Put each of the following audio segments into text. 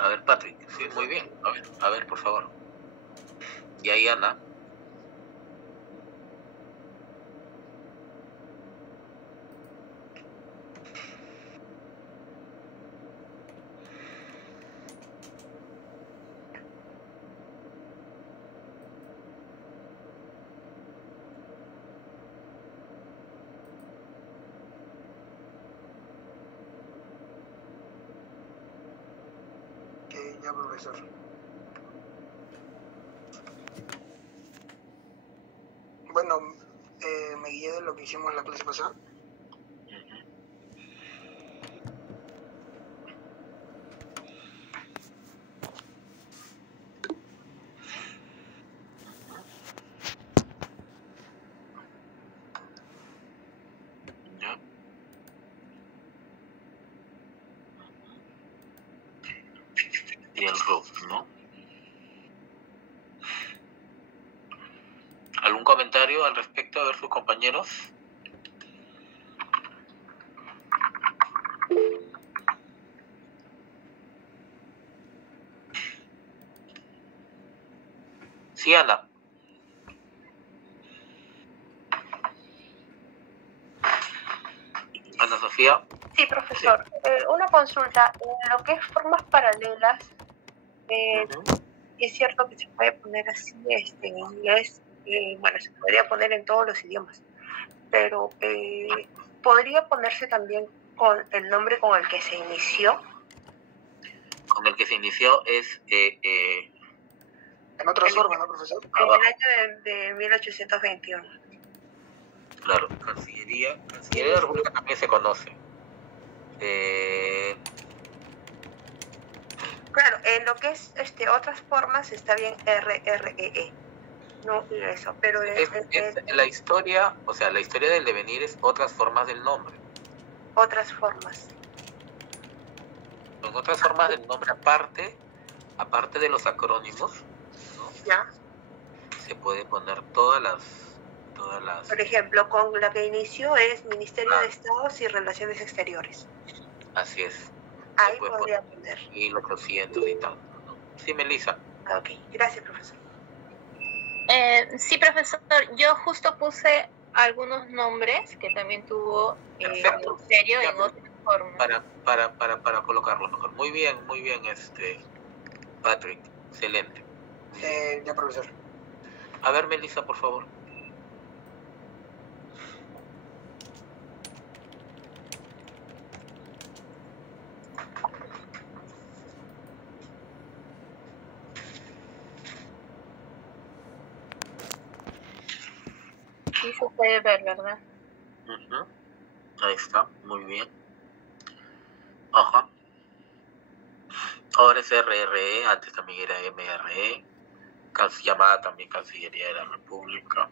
A ver, Patrick, sí, muy bien. A ver, por favor. Y ahí Ana. Ya, profesor. Bueno, me guié de lo que hicimos en la clase pasada. ¿Ya? Y el RUF, ¿no? ¿Algún comentario al respecto? A ver, sus compañeros. Sí, Ana. Ana Sofía. Sí, profesor. Sí. Una consulta. En lo que es formas paralelas, es cierto que se puede poner así en inglés, bueno, se podría poner en todos los idiomas, pero ¿podría ponerse también con el nombre con el que se inició? Con el que se inició es... en otras formas, ¿no, profesor? En el año de 1821. Claro, Cancillería de la República también se conoce. Claro, en lo que es otras formas está bien RREE. No eso, pero la historia, o sea, la historia del devenir es otras formas del nombre. Otras formas. En otras formas del nombre, aparte de los acrónimos, ¿no? Ya. Se puede poner todas las... Por ejemplo, con la que inició es Ministerio de Estados y Relaciones Exteriores. Así es. Ahí podría poner. Y los 200 y tal, ¿no? Sí, Melissa. Ok, gracias, profesor. Sí, profesor, yo justo puse algunos nombres que también tuvo el ministerio en otras formas. Para colocarlo mejor. Muy bien, Patrick. Excelente. Ya, profesor. A ver, Melissa, por favor. Sí se puede ver, ¿verdad? Ahí está, muy bien. Ajá. Ahora es RRE, antes también era MRE, llamada también Cancillería de la República.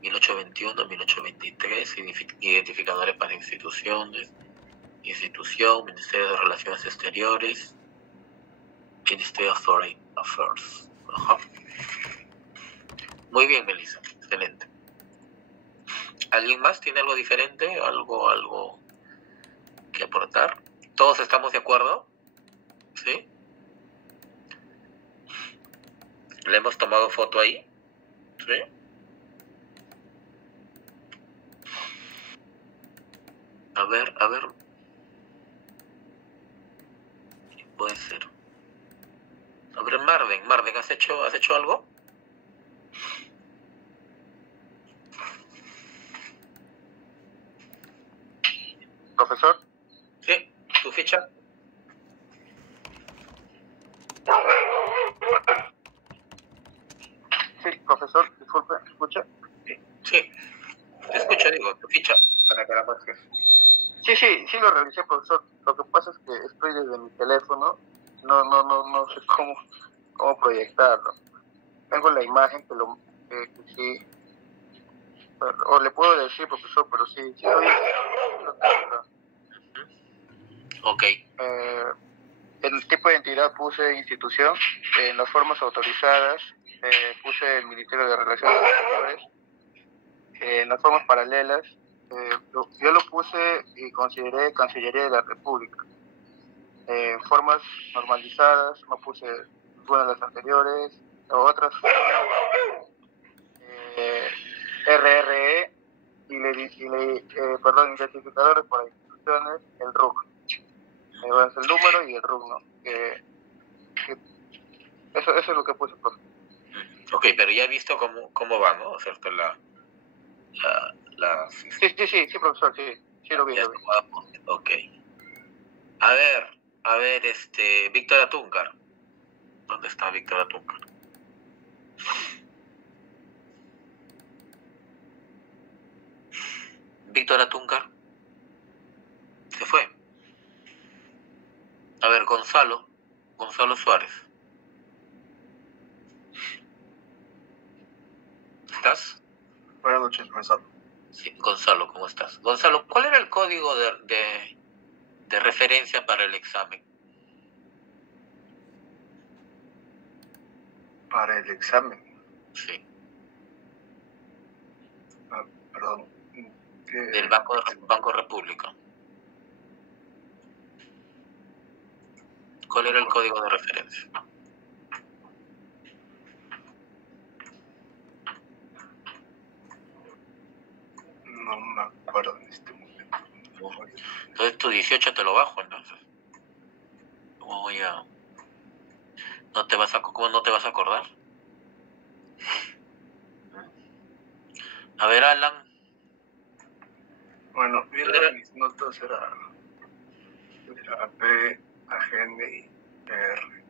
1821, 1823, identificadores para instituciones, Ministerio de Relaciones Exteriores, Ministry of Foreign Affairs. Ajá. Muy bien, Melissa, excelente. ¿Alguien más tiene algo diferente? ¿Algo que aportar? ¿Todos estamos de acuerdo? ¿Sí? ¿Le hemos tomado foto ahí? ¿Sí? A ver. ¿Qué puede ser? A ver, Marden, ¿has hecho algo? ¿Profesor? Sí, ¿tu ficha? Sí, profesor, disculpe, ¿me escucha? Sí, te escucho, digo, tu ficha, para que la muestres. Sí, lo realicé, profesor. Lo que pasa es que estoy desde mi teléfono, no sé cómo proyectarlo. Tengo la imagen que sí, o le puedo decir, profesor, pero sí lo tengo. Ok. El tipo de entidad puse institución, en las formas autorizadas puse el Ministerio de Relaciones Exteriores, en las formas paralelas yo lo puse y consideré Cancillería de la República. formas normalizadas, no puse ninguna de las anteriores, las otras RRE perdón, identificadores por instituciones, el RUC. Es el número y el RUC, ¿no? Eso es lo que puse, profe. Ok, pero ya he visto cómo va, ¿no? ¿Cierto? Sí, profesor, sí lo vi. Ok. A ver, Víctor Atúncar. ¿Dónde está Víctor Atúncar? Víctor Atúncar. Se fue. A ver, Gonzalo Suárez. ¿Estás? Buenas noches, profesor. Sí, Gonzalo, ¿cómo estás? Gonzalo, ¿cuál era el código de referencia para el examen? Para el examen. Sí. Perdón. Del Banco República. ¿Cuál era el código de referencia? No me acuerdo en este momento. Entonces tu 18 te lo bajo, entonces. ¿Cómo voy a...? ¿Cómo no te vas a acordar? A ver, Alan. Bueno, viendo mis notas era P, AGN y PR.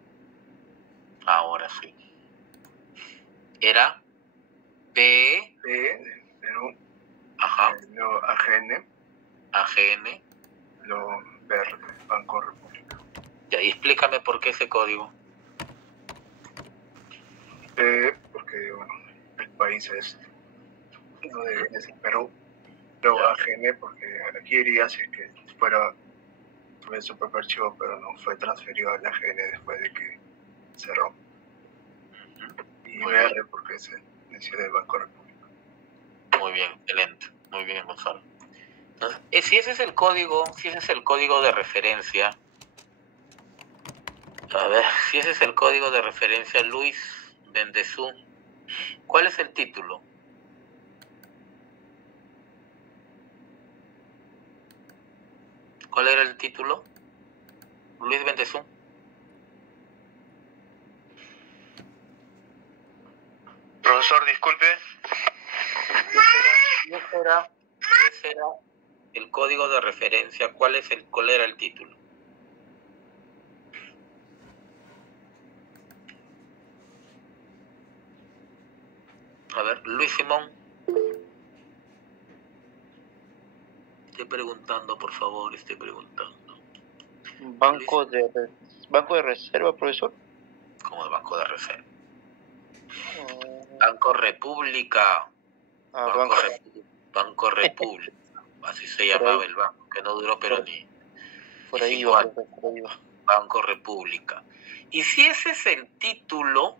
Ahora sí. Era P... P de Perú. Ajá. Luego AGN. AGN. Luego PR, Banco República. Ya, y explícame por qué ese código. P, porque bueno, el país es el Perú. Luego AGN, porque aquí iría si es que tuviese su propio archivo, pero no fue transferido al AGN después de que cerró. Y VR, porque es el inicio del Banco República. Muy bien, excelente. Muy bien, Gonzalo. Entonces, si ese es el código de referencia, a ver, si ese es el código de referencia, Luis Bendezú, ¿cuál es el título? ¿Cuál era el título? Luis Bendezú. Profesor, disculpe. ¿Y ese era el código de referencia? ¿Cuál era el título? A ver, Luis Simón. Estoy preguntando, por favor, estoy preguntando. ¿Banco de reserva, profesor? ¿Cómo el Banco de Reserva? Banco República. Banco República. Así se llamaba el banco, que no duró pero ni... Por ahí va. Banco República. Y si ese es el título...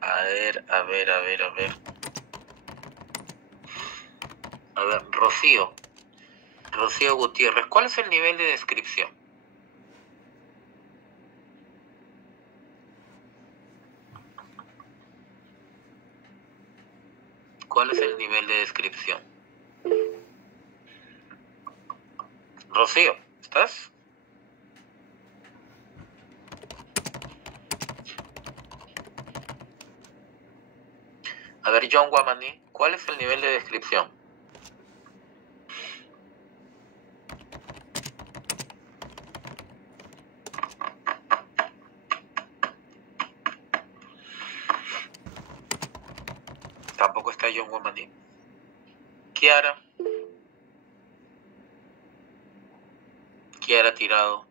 A ver, Rocío Gutiérrez, ¿cuál es el nivel de descripción? ¿Cuál es el nivel de descripción? Rocío, ¿estás? A ver, John Guamaní, ¿cuál es el nivel de descripción? Tampoco está John Guamaní. Kiara Tirado.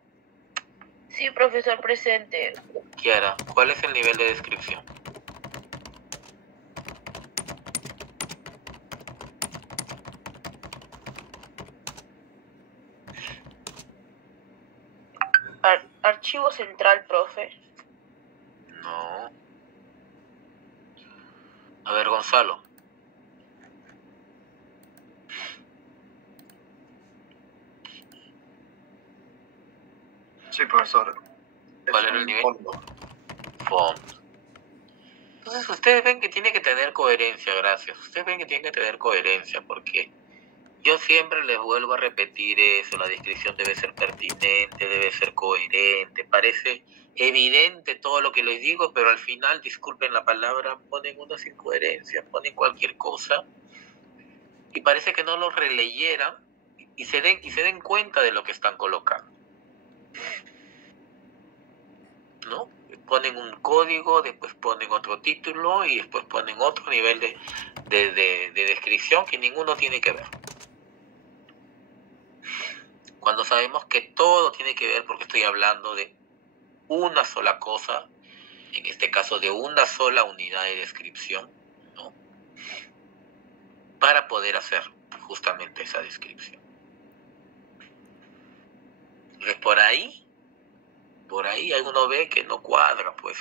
Sí, profesor, presente. Kiara, ¿cuál es el nivel de descripción? Archivo central, profe. No. A ver, Gonzalo. Sí, profesor. ¿Cuál Es era el un nivel? fondo. Fondo. Entonces ustedes ven que tiene que tener coherencia, gracias. Ustedes ven que tiene que tener coherencia porque yo siempre les vuelvo a repetir eso, la descripción debe ser pertinente, debe ser coherente, parece evidente todo lo que les digo, pero al final, disculpen la palabra, ponen unas incoherencias, ponen cualquier cosa y parece que no lo releyeran y se den cuenta de lo que están colocando, ¿no? Ponen un código, después ponen otro título y después ponen otro nivel de descripción que ninguno tiene que ver. Cuando sabemos que todo tiene que ver porque estoy hablando de una sola cosa, en este caso de una sola unidad de descripción, ¿no? Para poder hacer justamente esa descripción. Entonces por ahí uno ve que no cuadra, pues,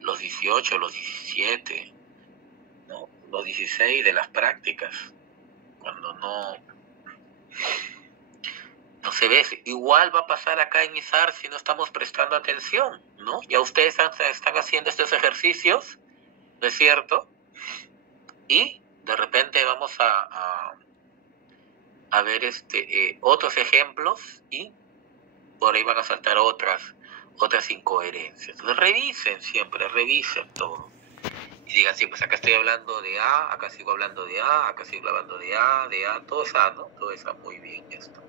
los 18, los 17, ¿no? Los 16 de las prácticas, cuando no se ve. Igual va a pasar acá en ISAR si no estamos prestando atención, ¿no? Ya ustedes están haciendo estos ejercicios, ¿no es cierto? Y de repente vamos a ver otros ejemplos y por ahí van a saltar otras incoherencias. Entonces revisen todo. Y digan, sí, pues acá estoy hablando de A, acá sigo hablando de A, acá sigo hablando de A, todo es A, ¿no? Todo es A, muy bien esto.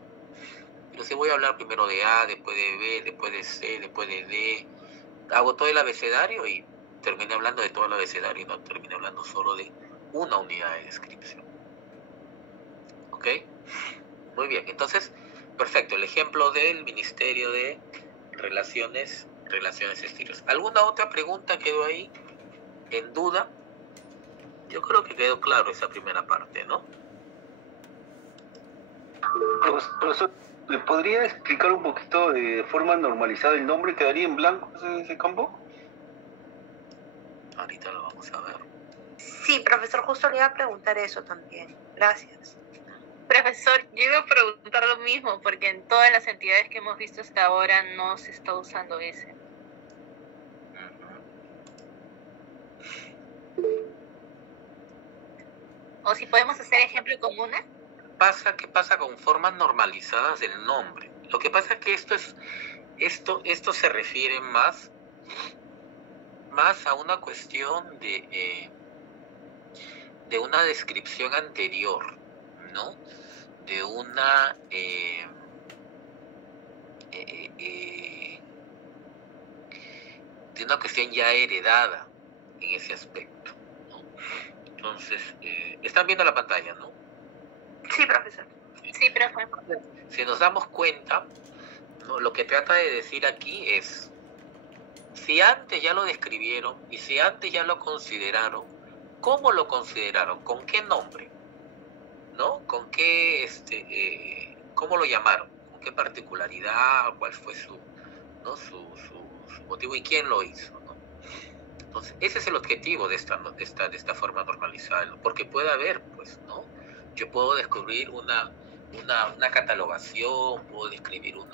Pero si voy a hablar primero de A, después de B, después de C, después de D, hago todo el abecedario y terminé hablando de todo el abecedario y no terminé hablando solo de una unidad de descripción. ¿Ok? Muy bien, entonces, perfecto, el ejemplo del Ministerio de Relaciones Exteriores. ¿Alguna otra pregunta quedó ahí en duda? Yo creo que quedó claro esa primera parte, ¿no? Profesor, ¿le podría explicar un poquito de forma normalizada el nombre? ¿Quedaría en blanco ese campo? Ahorita lo vamos a ver. Sí, profesor, justo le iba a preguntar eso también. Gracias. Profesor, yo iba a preguntar lo mismo, porque en todas las entidades que hemos visto hasta ahora no se está usando ese. O si podemos hacer ejemplo con una. ¿Qué pasa con formas normalizadas del nombre? Lo que pasa es que esto se refiere más a una cuestión de una descripción anterior, ¿no? De una cuestión ya heredada en ese aspecto, ¿no? Entonces, están viendo la pantalla, ¿no? Sí, profesor. Sí, profe. Si nos damos cuenta, ¿no? Lo que trata de decir aquí es, si antes ya lo describieron y si antes ya lo consideraron, ¿cómo lo consideraron? ¿Con qué nombre? ¿No? ¿Con qué, cómo lo llamaron? ¿Con qué particularidad? ¿Cuál fue su motivo y quién lo hizo? ¿No? Entonces, ese es el objetivo de esta forma normalizada, porque puede haber, pues, ¿no? Yo puedo descubrir una catalogación, puedo describir un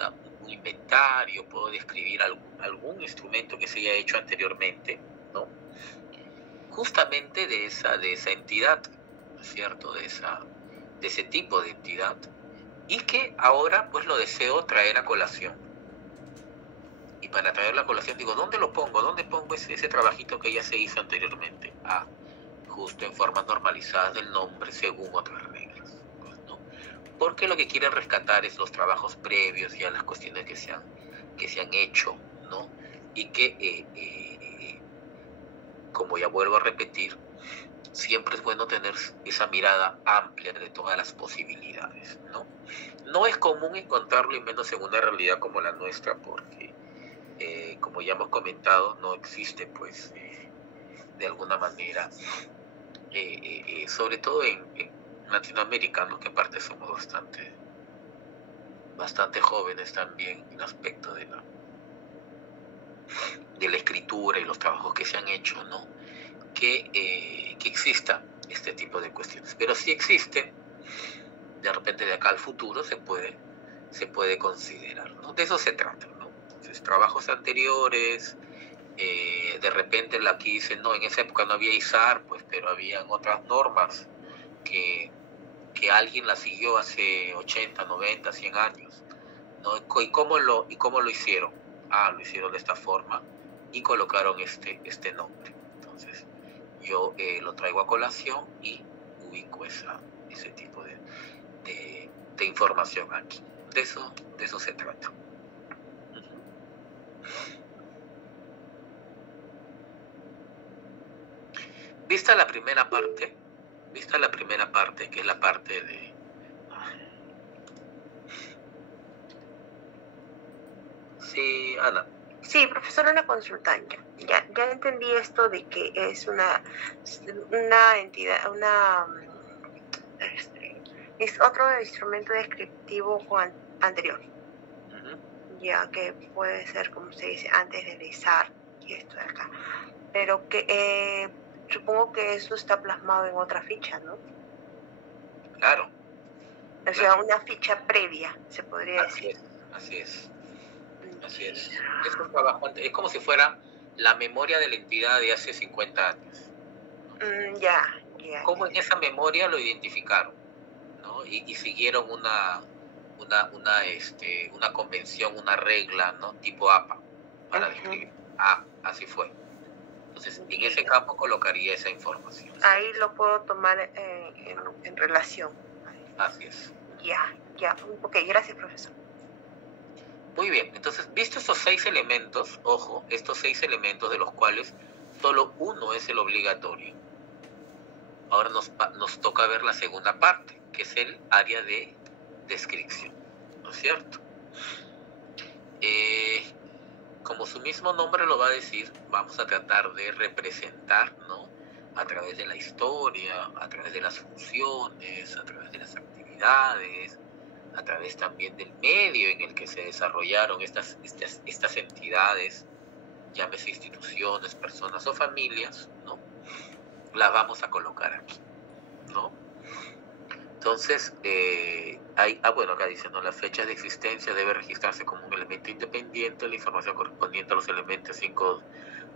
inventario, puedo describir algún instrumento que se haya hecho anteriormente, ¿no? Justamente de esa entidad, ¿cierto? De ese tipo de entidad, y que ahora pues lo deseo traer a colación. Y para traer la colación digo, ¿dónde lo pongo? ¿Dónde pongo ese trabajito que ya se hizo anteriormente? Justo en formas normalizadas del nombre según otras reglas, ¿no? Porque lo que quieren rescatar es los trabajos previos y a las cuestiones que se han hecho, ¿no? Y que, como ya vuelvo a repetir, siempre es bueno tener esa mirada amplia de todas las posibilidades, ¿no? No es común encontrarlo, y menos en una realidad como la nuestra, porque, como ya hemos comentado, no existe, pues, de alguna manera, sobre todo en Latinoamérica, ¿no? Que aparte somos bastante jóvenes también en aspecto de la escritura y los trabajos que se han hecho, ¿no? Que exista este tipo de cuestiones. Pero si existe, de repente de acá al futuro se puede considerar, ¿no? De eso se trata, ¿no? Entonces, trabajos anteriores, de repente aquí dicen, no, en esa época no había ISAR, pues, pero habían otras normas que alguien las siguió hace 80, 90, 100 años, ¿no? ¿Y cómo lo hicieron? Lo hicieron de esta forma y colocaron este nombre. Entonces, yo lo traigo a colación y ubico ese tipo de información aquí. De eso se trata. Vista la primera parte, que es la parte de... Sí, Ana. Sí, profesor, una consulta. Ya entendí esto de que es una entidad, es otro instrumento descriptivo anterior. Ya que puede ser, como se dice, antes de ISAR y esto de acá. Pero que supongo que eso está plasmado en otra ficha, ¿no? Claro. O sea, una ficha previa, se podría decir. Así es. Es como si fuera la memoria de la entidad de hace 50 años. Como en esa memoria lo identificaron, ¿no? Y siguieron una convención, una regla, ¿no? Tipo APA, para describir. Así fue. Entonces, en ese campo colocaría esa información. Ahí lo puedo tomar en relación. Así es. Ya. Ok, gracias, profesor. Muy bien, entonces, visto estos 6 elementos, ojo, estos 6 elementos de los cuales solo uno es el obligatorio. Ahora nos toca ver la segunda parte, que es el área de descripción, ¿no es cierto? Como su mismo nombre lo va a decir, vamos a tratar de representar, ¿no? A través de la historia, a través de las funciones, a través de las actividades, a través también del medio en el que se desarrollaron estas entidades, llámese instituciones, personas o familias, ¿no? Las vamos a colocar aquí, ¿no? Entonces, acá dice, ¿no? Las fechas de existencia debe registrarse como un elemento independiente. La información correspondiente a los elementos 5,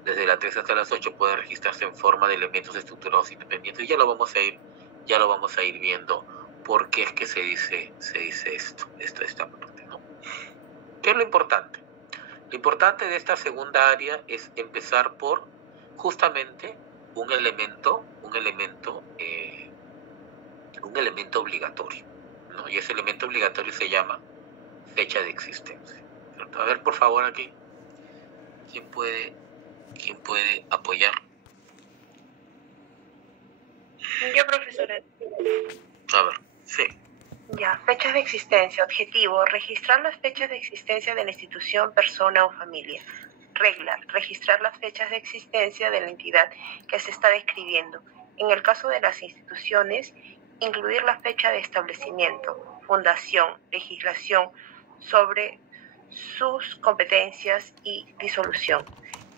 desde la 3 hasta las 8, puede registrarse en forma de elementos estructurados independientes. Y ya lo vamos a ir viendo por qué es que se dice esta parte, ¿no? ¿Qué es lo importante? Lo importante de esta segunda área es empezar por justamente un elemento obligatorio, ¿no? Y ese elemento obligatorio se llama fecha de existencia, ¿cierto? A ver, por favor, aquí, ¿quién puede apoyar? Yo, profesora. A ver, sí. Ya, fechas de existencia. Objetivo, registrar las fechas de existencia de la institución, persona o familia. Regla, registrar las fechas de existencia de la entidad que se está describiendo. En el caso de las instituciones, incluir la fecha de establecimiento, fundación, legislación sobre sus competencias y disolución.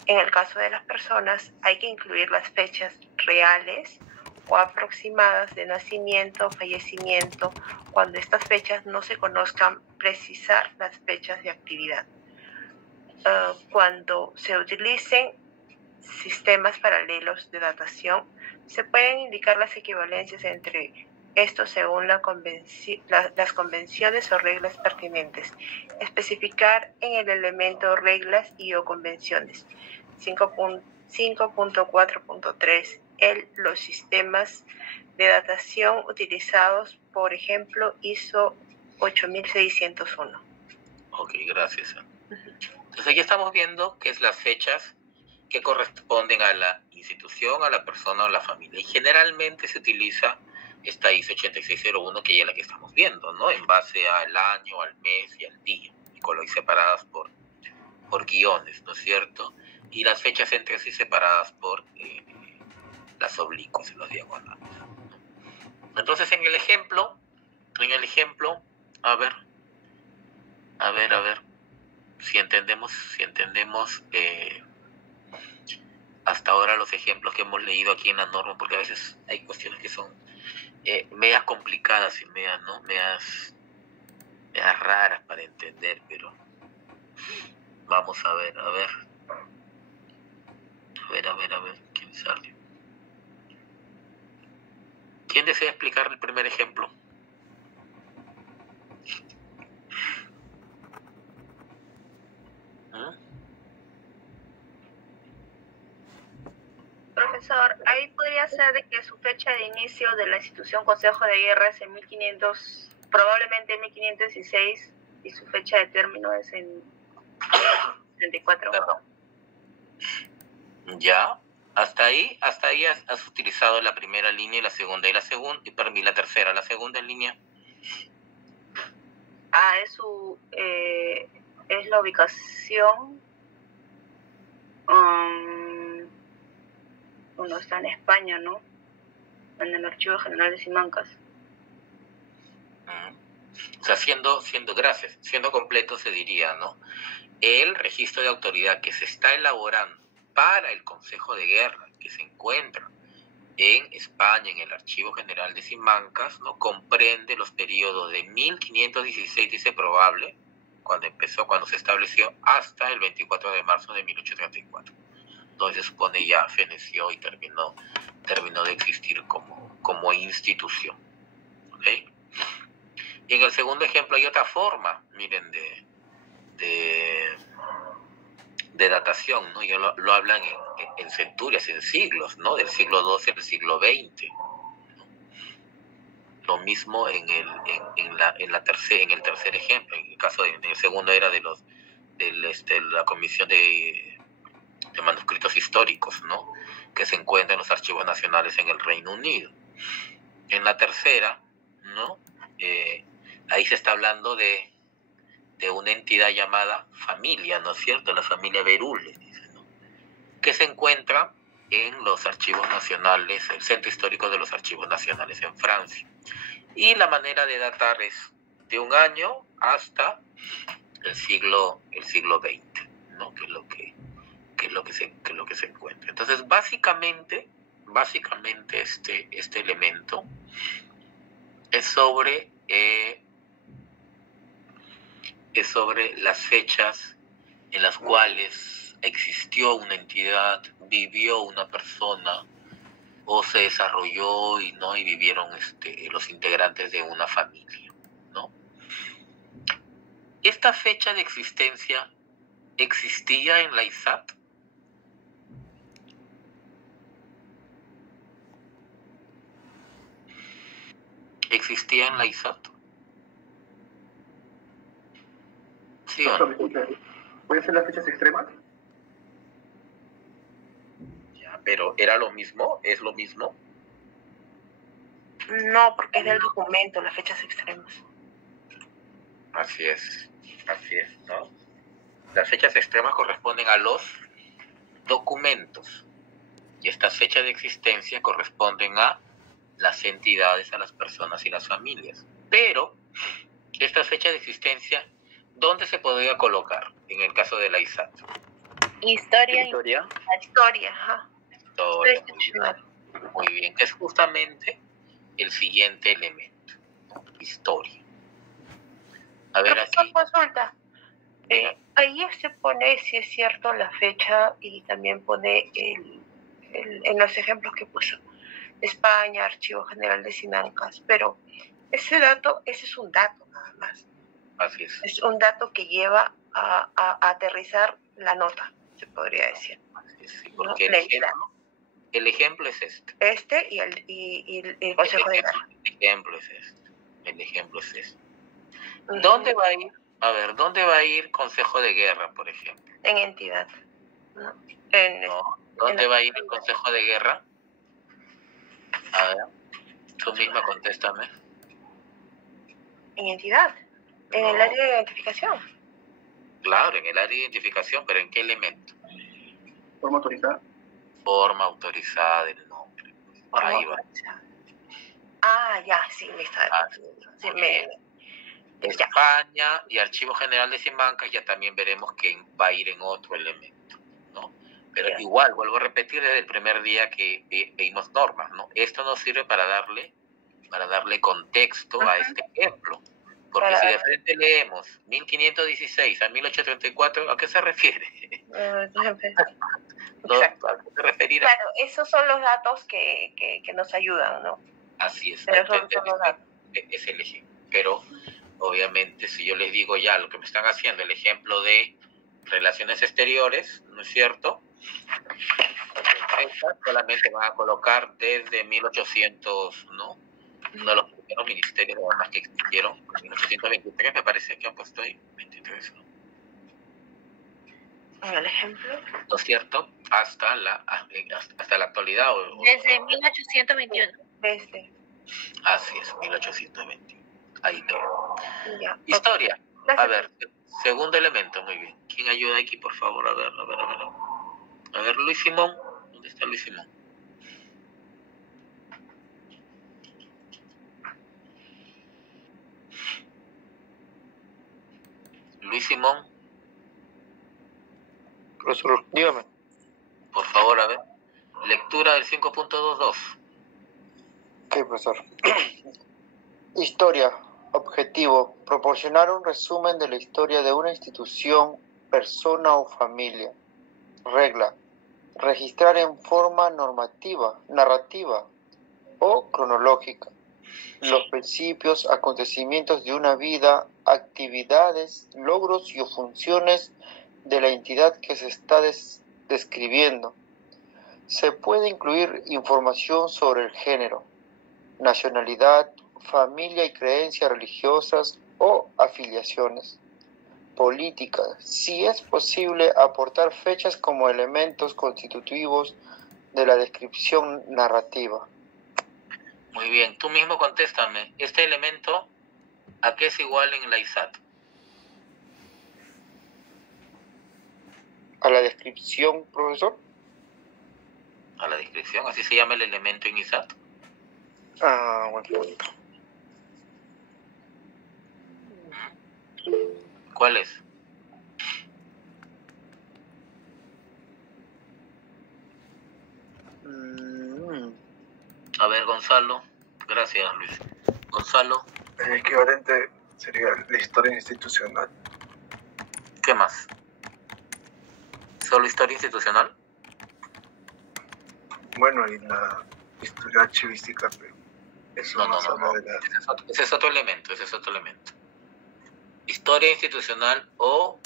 En el caso de las personas, hay que incluir las fechas reales o aproximadas de nacimiento o fallecimiento. Cuando estas fechas no se conozcan, precisar las fechas de actividad. Cuando se utilicen sistemas paralelos de datación, se pueden indicar las equivalencias entre estos según las convenciones o reglas pertinentes. Especificar en el elemento reglas y o convenciones. 5.4.3. Los sistemas de datación utilizados, por ejemplo, ISO 8601. Ok, gracias. Entonces aquí estamos viendo que es las fechas que corresponden a la institución, a la persona o a la familia. Y generalmente se utiliza esta ISO 8601, que ya es la que estamos viendo, ¿no? En base al año, al mes y al día, y separadas por guiones, ¿no es cierto? Y las fechas entre sí separadas por las oblicuas y los diagonales, ¿no? Entonces en el ejemplo, a ver, si entendemos hasta ahora los ejemplos que hemos leído aquí en la norma, porque a veces hay cuestiones que son medias complicadas y medias medias raras para entender, pero vamos a ver, ¿quién sale? ¿Quién desea explicar el primer ejemplo? Profesor, ahí podría ser de que su fecha de inicio de la institución Consejo de Guerra es en 1500, probablemente en 1516, y su fecha de término es en 34. Ya, hasta ahí has utilizado la primera línea y la segunda y para mí la tercera, la segunda línea. Es la ubicación. Uno está en España, ¿no? En el Archivo General de Simancas. O sea, siendo completo se diría, ¿no? El registro de autoridad que se está elaborando para el Consejo de Guerra, que se encuentra en España, en el Archivo General de Simancas, ¿no? Comprende los periodos de 1516, dice probable, cuando se estableció, hasta el 24 de marzo de 1834. Entonces se supone ya feneció y terminó de existir como institución. ¿Ok? Y en el segundo ejemplo hay otra forma, miren, de datación, ¿no? Ellos lo hablan en centurias, en siglos, ¿no? Del siglo XII al siglo XX. Lo mismo en el tercer ejemplo. En el segundo era de la Comisión de Manuscritos Históricos, ¿no? Que se encuentra en los archivos nacionales en el Reino Unido. En la tercera, ¿no? Ahí se está hablando de una entidad llamada familia, ¿no es cierto? La familia Berulle, dice, ¿no? Que se encuentra en los archivos nacionales, el Centro Histórico de los Archivos Nacionales en Francia. Y la manera de datar es de un año hasta el siglo XX, ¿no? Que es lo que se encuentra. Entonces, básicamente este elemento es sobre las fechas en las cuales existió una entidad, vivió una persona o se desarrolló y vivieron los integrantes de una familia, ¿no? Esta fecha de existencia existía en la ISAT. ¿Existía en la ISAT? ¿Sí o no? ¿Pueden ser las fechas extremas? Ya, pero ¿era lo mismo? ¿Es lo mismo? No, porque es del documento, las fechas extremas. Así es, ¿no? Las fechas extremas corresponden a los documentos y estas fechas de existencia corresponden a las entidades, a las personas y las familias. Pero estas fechas de existencia, ¿dónde se podría colocar en el caso de la ISAT? Historia. Historia, ajá. Historia, muy bien, que es justamente el siguiente elemento, ¿no? Historia. A ver, aquí. Consulta. Ahí se pone, si es cierto, la fecha y también pone en los ejemplos que puso España, Archivo General de Simancas, pero ese es un dato nada más. Así es. Es un dato que lleva a aterrizar la nota, se podría decir. Así es, sí, porque el ejemplo es este. Y el Consejo de Guerra. El ejemplo es este. ¿Dónde va a ir? A ver, ¿dónde va a ir Consejo de Guerra, por ejemplo? En entidad. ¿No? ¿Dónde va a ir el Consejo de Guerra? A ver, tú misma contéstame. En entidad. En el área de identificación. Claro, en el área de identificación, pero ¿en qué elemento? Forma autorizada. Forma autorizada del nombre. Ahí va. Ah, ya, sí, me está. Sí, España y Archivo General de Simancas ya también veremos que va a ir en otro elemento, ¿no? Pero igual, vuelvo a repetir desde el primer día que vimos normas, ¿no? Esto nos sirve para darle contexto a este ejemplo, Porque si de frente leemos 1516 a 1834, ¿a qué se refiere? No, Exacto. ¿a qué se referirá? Claro, esos son los datos que nos ayudan, ¿no? Así es. Pero esos son los datos. Es el ejemplo. Pero, obviamente, si yo les digo ya lo que me están haciendo, el ejemplo de relaciones exteriores, ¿no es cierto? Solamente van a colocar desde 1800, ¿no? Uno de los primeros ministerios además que existieron, 1823 me parece que han puesto ahí, 23, ¿no? El ejemplo. ¿No es cierto? Hasta la actualidad. Desde 1821. Desde. Así es, 1821. Ahí quedó. Ya. Historia. Gracias. A ver, segundo elemento, muy bien. ¿Quién ayuda aquí, por favor? A ver. A ver, Luis Simón. ¿Dónde está Luis Simón? Luis Simón, Profesor, dígame. por favor, a ver. Lectura del 5.22. Ok, profesor. Historia. Objetivo. Proporcionar un resumen de la historia de una institución, persona o familia. Regla. Registrar en forma narrativa o cronológica los principios, acontecimientos de una vida, actividades, logros y o funciones de la entidad que se está describiendo. Se puede incluir información sobre el género, nacionalidad, familia y creencias religiosas o afiliaciones políticas, si es posible aportar fechas como elementos constitutivos de la descripción narrativa. Muy bien, tú mismo contéstame. ¿Este elemento a qué es igual en la ISAT? ¿A la descripción, profesor? ¿A la descripción? ¿Así se llama el elemento en ISAT? Buen punto. ¿Cuál es? A ver, Gonzalo. Gracias, Luis. Gonzalo. El equivalente sería la historia institucional. ¿Qué más? ¿Solo historia institucional? Bueno, y la historia archivística, pero eso No. habla de la... Ese es otro elemento, Historia institucional o...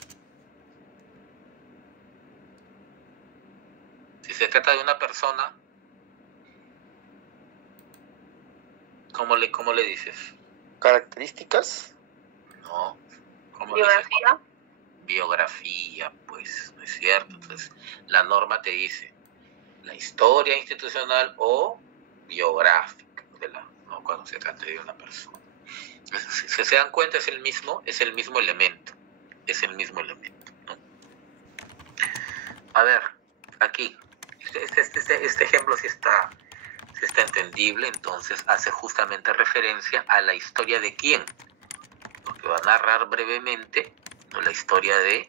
Si se trata de una persona, ¿cómo le dices? ¿Características? No. ¿Cómo le dices? Biografía. Biografía, pues, ¿no es cierto? Entonces, la norma te dice la historia institucional o biográfica, ¿no? Cuando se trata de una persona. Entonces, si se dan cuenta, es el mismo elemento. ¿No? A ver, aquí, este ejemplo sí está entendible, entonces hace justamente referencia a la historia de quién, porque va a narrar brevemente, ¿no?, la historia de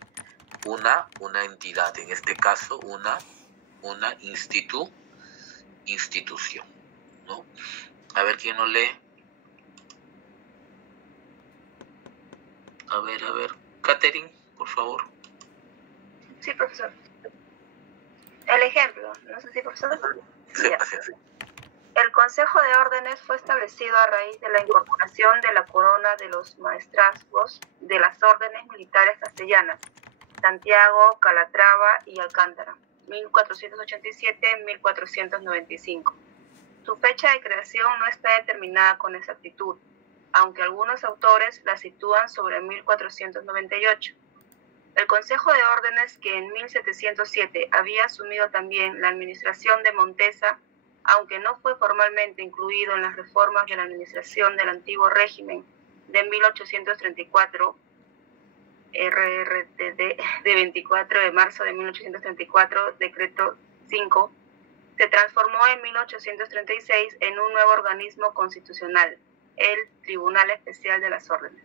una entidad, en este caso una institución, ¿no? A ver quién lo lee. A ver, Catherine, por favor. Sí, profesor. El ejemplo, no sé si profesor. Sí, Ya. así. El Consejo de Órdenes fue establecido a raíz de la incorporación de la corona de los maestrazgos de las órdenes militares castellanas, Santiago, Calatrava y Alcántara, 1487-1495. Su fecha de creación no está determinada con exactitud, aunque algunos autores la sitúan sobre 1498. El Consejo de Órdenes, que en 1707 había asumido también la administración de Montesa, aunque no fue formalmente incluido en las reformas de la administración del antiguo régimen de 1834, RRTD de 24 de marzo de 1834, decreto 5, se transformó en 1836 en un nuevo organismo constitucional, el Tribunal Especial de las Órdenes.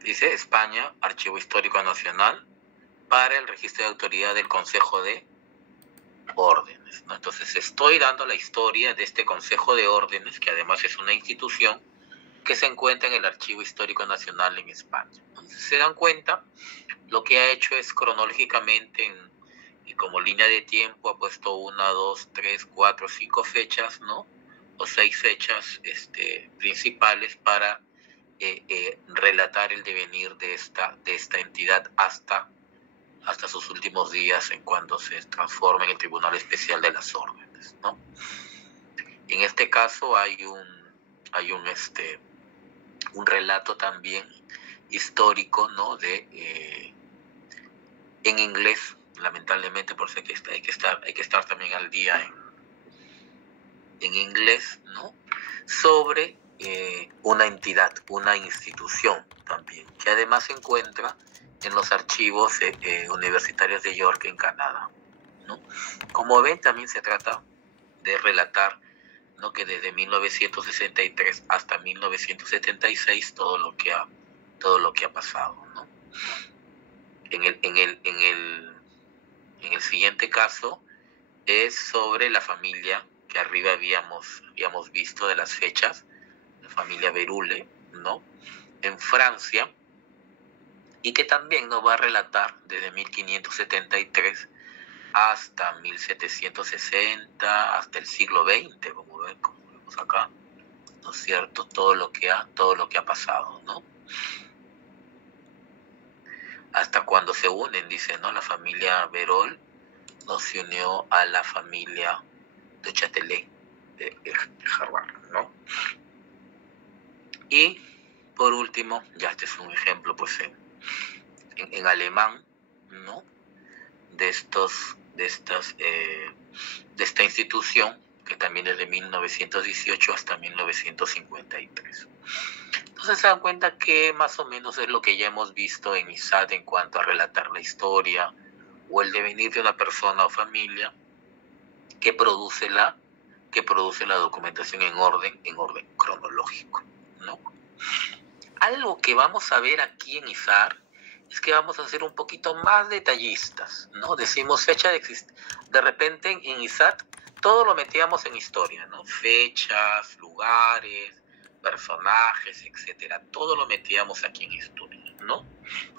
Dice España, Archivo Histórico Nacional, para el registro de autoridad del Consejo de órdenes, ¿no? Entonces estoy dando la historia de este Consejo de Órdenes, que además es una institución que se encuentra en el Archivo Histórico Nacional en España. Entonces, se dan cuenta, lo que ha hecho es cronológicamente, y como línea de tiempo, ha puesto 1, 2, 3, 4, 5 fechas, ¿no? O 6 fechas principales para relatar el devenir de esta entidad hasta sus últimos días, en cuando se transforma en el Tribunal Especial de las Órdenes, ¿no? En este caso hay un relato también histórico, ¿no? En inglés, lamentablemente, por eso hay que estar también al día en inglés, ¿no? Sobre una entidad, una institución también, que además se encuentra en los archivos universitarios de York, en Canadá, ¿no? Como ven, también se trata de relatar, ¿no?, que desde 1963 hasta 1976 todo lo que ha pasado, ¿no? En el siguiente caso es sobre la familia que arriba habíamos visto de las fechas, la familia Berule, ¿no?, en Francia, y que también nos va a relatar desde 1573 hasta 1760, hasta el siglo XX, como vemos acá, ¿no es cierto? Todo lo que ha pasado, ¿no? Hasta cuando se unen, dice, ¿no? La familia Berol no se unió a la familia de Châtelet, de Harvard, ¿no? Y por último, ya este es un ejemplo, pues en alemán, ¿no?, de esta institución, que también es de 1918 hasta 1953. Entonces se dan cuenta que más o menos es lo que ya hemos visto en ISAT en cuanto a relatar la historia o el devenir de una persona o familia que produce la documentación en orden cronológico, ¿no? Algo que vamos a ver aquí en ISAR es que vamos a ser un poquito más detallistas, ¿no? Decimos fecha de repente en ISAT todo lo metíamos en historia, ¿no? Fechas, lugares, personajes, etcétera. Todo lo metíamos aquí en historia, ¿no?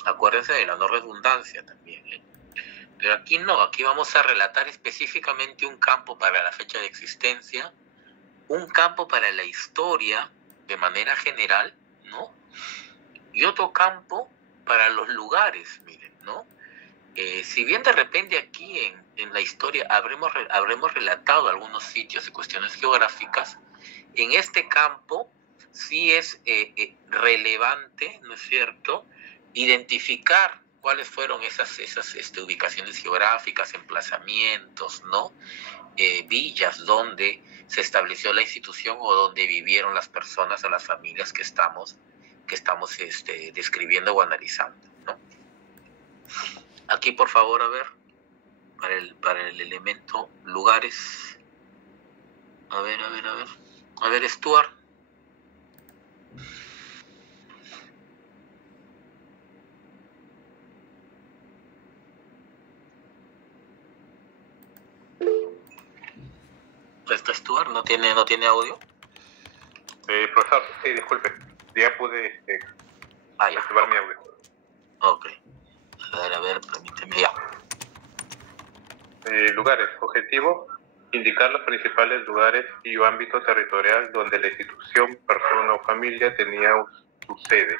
Acuérdense de la no redundancia también, ¿eh? Pero aquí no, aquí vamos a relatar específicamente un campo para la fecha de existencia, un campo para la historia de manera general, ¿no? Y otro campo para los lugares, miren, ¿no? Si bien de repente aquí en la historia habremos relatado algunos sitios y cuestiones geográficas, en este campo sí es relevante, ¿no es cierto?, identificar cuáles fueron esas ubicaciones geográficas, emplazamientos, ¿no?, villas donde se estableció la institución o donde vivieron las personas o las familias que estamos describiendo o analizando, ¿no? Aquí, por favor, a ver, para el elemento lugares, a ver, Stuart. ¿Está Stuart? ¿No tiene audio? Profesor, sí, disculpe, ya pude activar mi audio. Ok. A ver, permíteme ya. Lugares. Objetivo: indicar los principales lugares y o ámbito territorial donde la institución, persona o familia tenía su sede,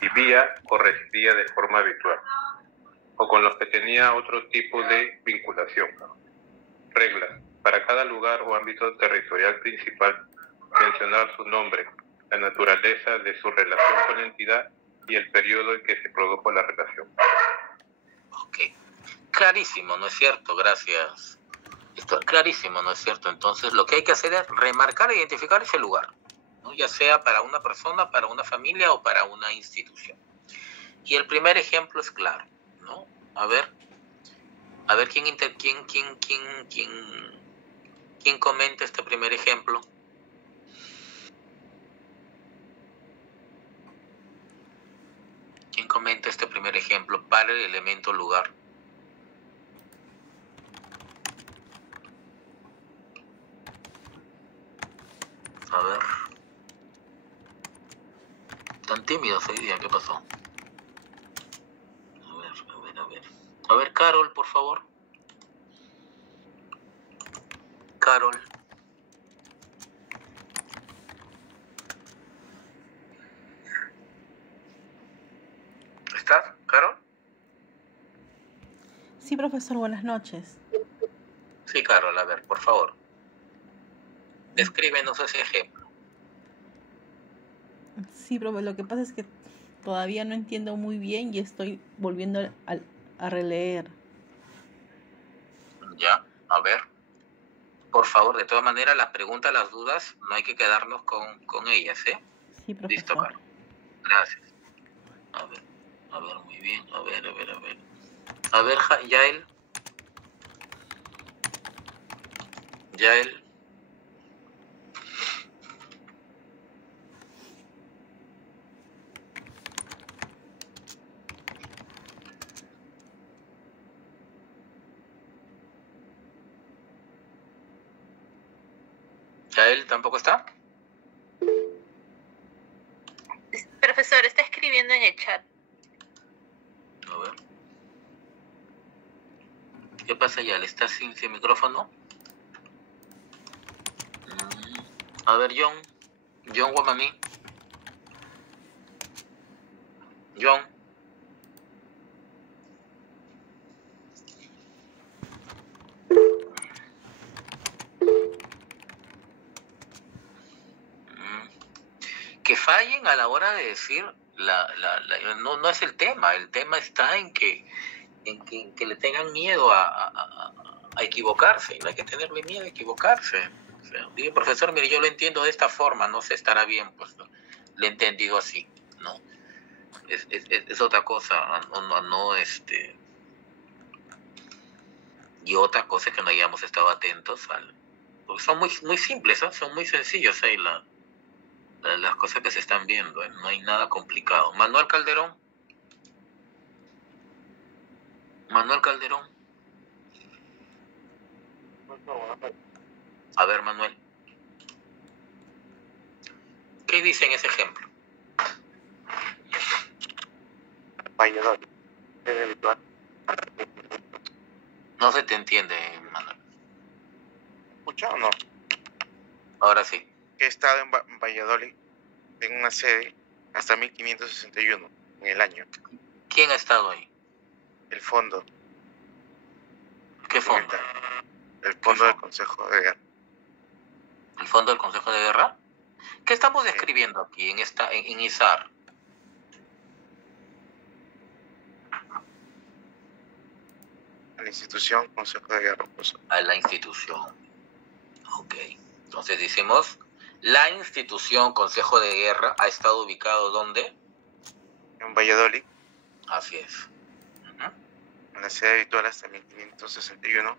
vivía o residía de forma habitual, o con los que tenía otro tipo de vinculación. Reglas. Para cada lugar o ámbito territorial principal, mencionar su nombre, la naturaleza de su relación con la entidad y el periodo en que se produjo la relación. Ok. Clarísimo, ¿no es cierto? Gracias. Esto es clarísimo, ¿no es cierto? Entonces lo que hay que hacer es remarcar e identificar ese lugar, ¿no? Ya sea para una persona, para una familia o para una institución. Y el primer ejemplo es claro, ¿no? A ver quién comenta este primer ejemplo. ¿Quién comenta este primer ejemplo para el elemento lugar? tímidos hoy día, ¿qué pasó? A ver. A ver, Carol, por favor. Carol. ¿Estás, Carol? Sí, profesor, buenas noches. Sí, Carol, a ver, por favor. Descríbenos ese ejemplo. Sí, profe, lo que pasa es que todavía no entiendo muy bien y estoy volviendo a releer. Ya, a ver. Por favor, de todas maneras, las preguntas, las dudas, no hay que quedarnos con ellas, ¿eh? Sí, profesor. Listo, Carol. Gracias. A ver, muy bien. A ver. A ver, Yael. Yael. ¿Yael tampoco está? Profesor, está escribiendo en el chat. A ver. ¿Qué pasa, Yael? ¿Estás sin micrófono? A ver, John Guamaní. John. Que fallen a la hora de decir no es el tema está en que le tengan miedo a equivocarse, y no hay que tenerle miedo a equivocarse. O sea, digo, profesor, mire, yo lo entiendo de esta forma, no sé, estará bien, pues ¿no? Le he entendido así, ¿no? Es otra cosa, y otra cosa es que no hayamos estado atentos porque son muy simples, ¿eh? Son muy sencillos ahí las cosas que se están viendo, ¿eh? No hay nada complicado. Manuel Calderón. A ver, Manuel. ¿Qué dice en ese ejemplo? Valladolid. No se te entiende, Manuel. ¿Escucha o no? Ahora sí. He estado en Valladolid en una sede hasta 1561 en el año. ¿Quién ha estado ahí? El fondo. ¿Qué fondo? El fondo del Consejo de Guerra. ¿El fondo del Consejo de Guerra? ¿Qué estamos describiendo aquí en ISAR? A la institución Consejo de Guerra. A la institución. Ok. Entonces decimos, la institución Consejo de Guerra ha estado ubicado ¿dónde? En Valladolid. Así es. En la sede habitual hasta 1561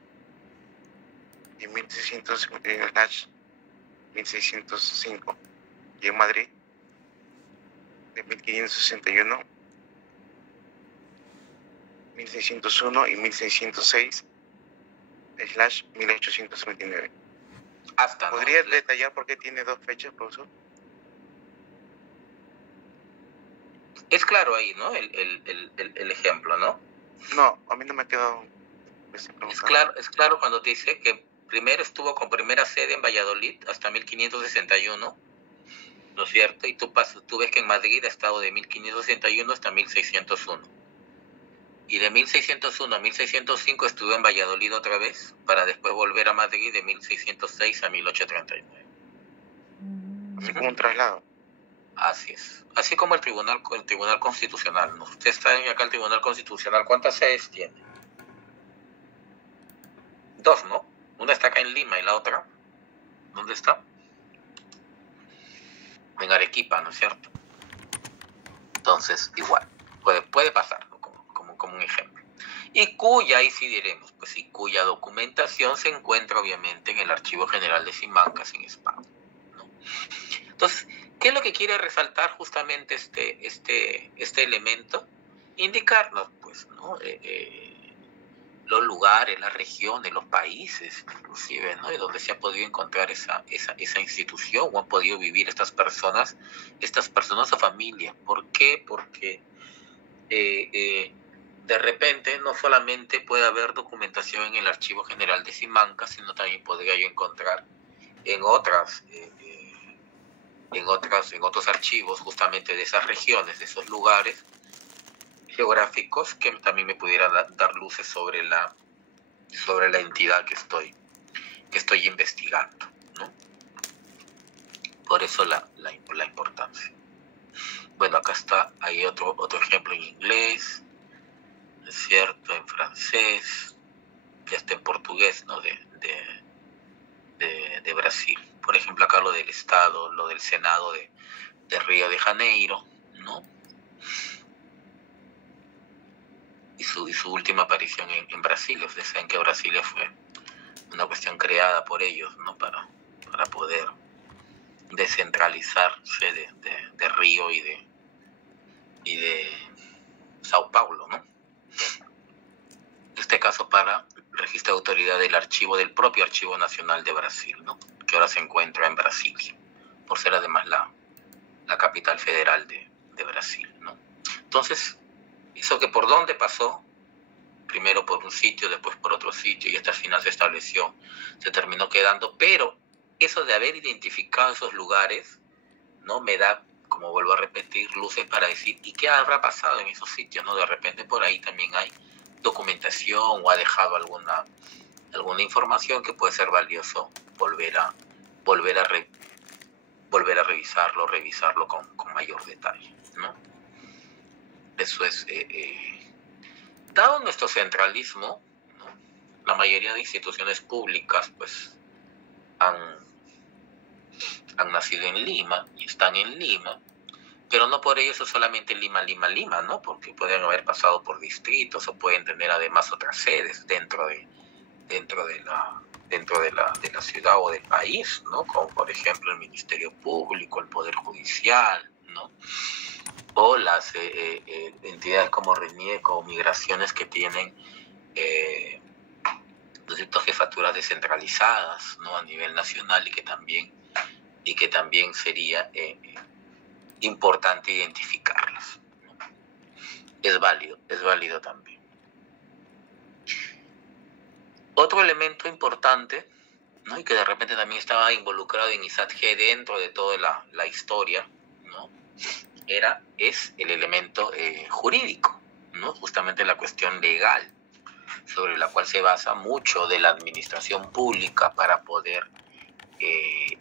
y 1651/1605. Y en Madrid de 1561, 1601 y 1606/1859. ¿Podría detallar por qué tiene dos fechas, profesor? Es claro ahí, ¿no? El ejemplo, ¿no? No, a mí no me ha quedado. Es claro cuando te dice que primero estuvo con primera sede en Valladolid hasta 1561, ¿no es cierto? Y tú ves que en Madrid ha estado de 1561 hasta 1601. Y de 1601 a 1605 estuvo en Valladolid otra vez, para después volver a Madrid de 1606 a 1839. Así como un traslado. Así es. Así como el Tribunal Constitucional, ¿no? Usted está acá el Tribunal Constitucional, ¿cuántas sedes tiene? 2, ¿no? Una está acá en Lima y la otra, ¿dónde está? En Arequipa, ¿no es cierto? Entonces, igual, puede pasar, ¿no? Como un ejemplo. Y ahí sí diremos, pues sí, cuya documentación se encuentra obviamente en el Archivo General de Simancas en España, ¿no? Entonces, ¿qué es lo que quiere resaltar justamente este elemento? Indicarnos, pues, ¿no? los lugares, las regiones, los países, inclusive, ¿no? Y donde se ha podido encontrar esa institución o han podido vivir estas personas o familias. ¿Por qué? Porque de repente no solamente puede haber documentación en el Archivo General de Simancas, sino también podría yo encontrar en otros archivos justamente de esas regiones, de esos lugares geográficos, que también me pudieran dar luces sobre la entidad que estoy investigando, ¿no? Por eso la importancia. Bueno, acá está, hay otro ejemplo en inglés, ¿no es cierto? En francés, ya está en portugués, ¿no? De Brasil. Por ejemplo, acá lo del Estado, lo del Senado de Río de Janeiro, ¿no? Y su última aparición en Brasilia. Ustedes saben que Brasilia fue una cuestión creada por ellos, ¿no? Para poder descentralizarse de Río y de Sao Paulo, ¿no? En este caso para el registro de autoridad del propio Archivo Nacional de Brasil, ¿no? Que ahora se encuentra en Brasilia, por ser además la capital federal de Brasil, ¿no? Entonces, eso que por dónde pasó, primero por un sitio, después por otro sitio, y hasta el final se estableció, se terminó quedando, pero eso de haber identificado esos lugares, ¿no? Me da, como vuelvo a repetir, luces para decir, ¿y qué habrá pasado en esos sitios, no? De repente por ahí también hay documentación o ha dejado alguna información que puede ser valioso volver a revisarlo con mayor detalle, ¿no? Eso es, dado nuestro centralismo, ¿no? La mayoría de instituciones públicas pues han nacido en Lima y están en Lima, pero no por ello eso solamente Lima, ¿no? Porque pueden haber pasado por distritos o pueden tener además otras sedes dentro de la ciudad o del país, ¿no? Como por ejemplo el Ministerio Público, el Poder Judicial, ¿no? O las entidades como RENIEC o Migraciones que tienen jefaturas descentralizadas, ¿no? A nivel nacional y que también sería importante identificarlas, ¿no? Es válido también. Otro elemento importante, ¿no? Y que de repente también estaba involucrado en ISAT-G dentro de toda la historia, ¿no? Es el elemento jurídico, ¿no? Justamente la cuestión legal, sobre la cual se basa mucho de la administración pública para poder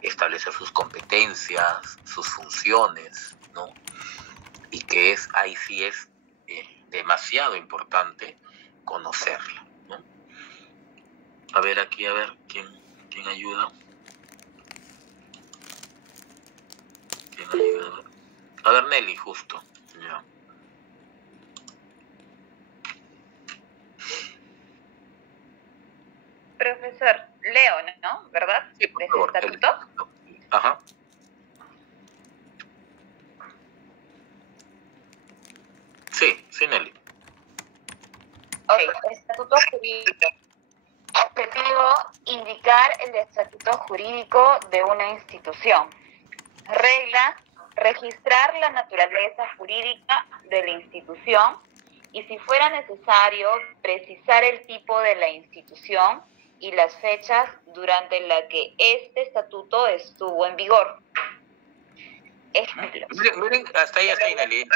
establecer sus competencias, sus funciones, ¿no? Y que ahí sí es demasiado importante conocerla, ¿no? A ver, ¿quién ayuda? ¿Quién ayuda? A ver, Nelly, justo. Ya. Profesor, leo, ¿no? ¿Verdad? Sí, por ¿Desde favor, el estatuto? Ajá. Sí, Nelly. Ok, estatuto jurídico. Objetivo, indicar el estatuto jurídico de una institución. Regla, registrar la naturaleza jurídica de la institución y, si fuera necesario, precisar el tipo de la institución y las fechas durante las que este estatuto estuvo en vigor. Ejemplos. Miren, hasta ahí, Nelly.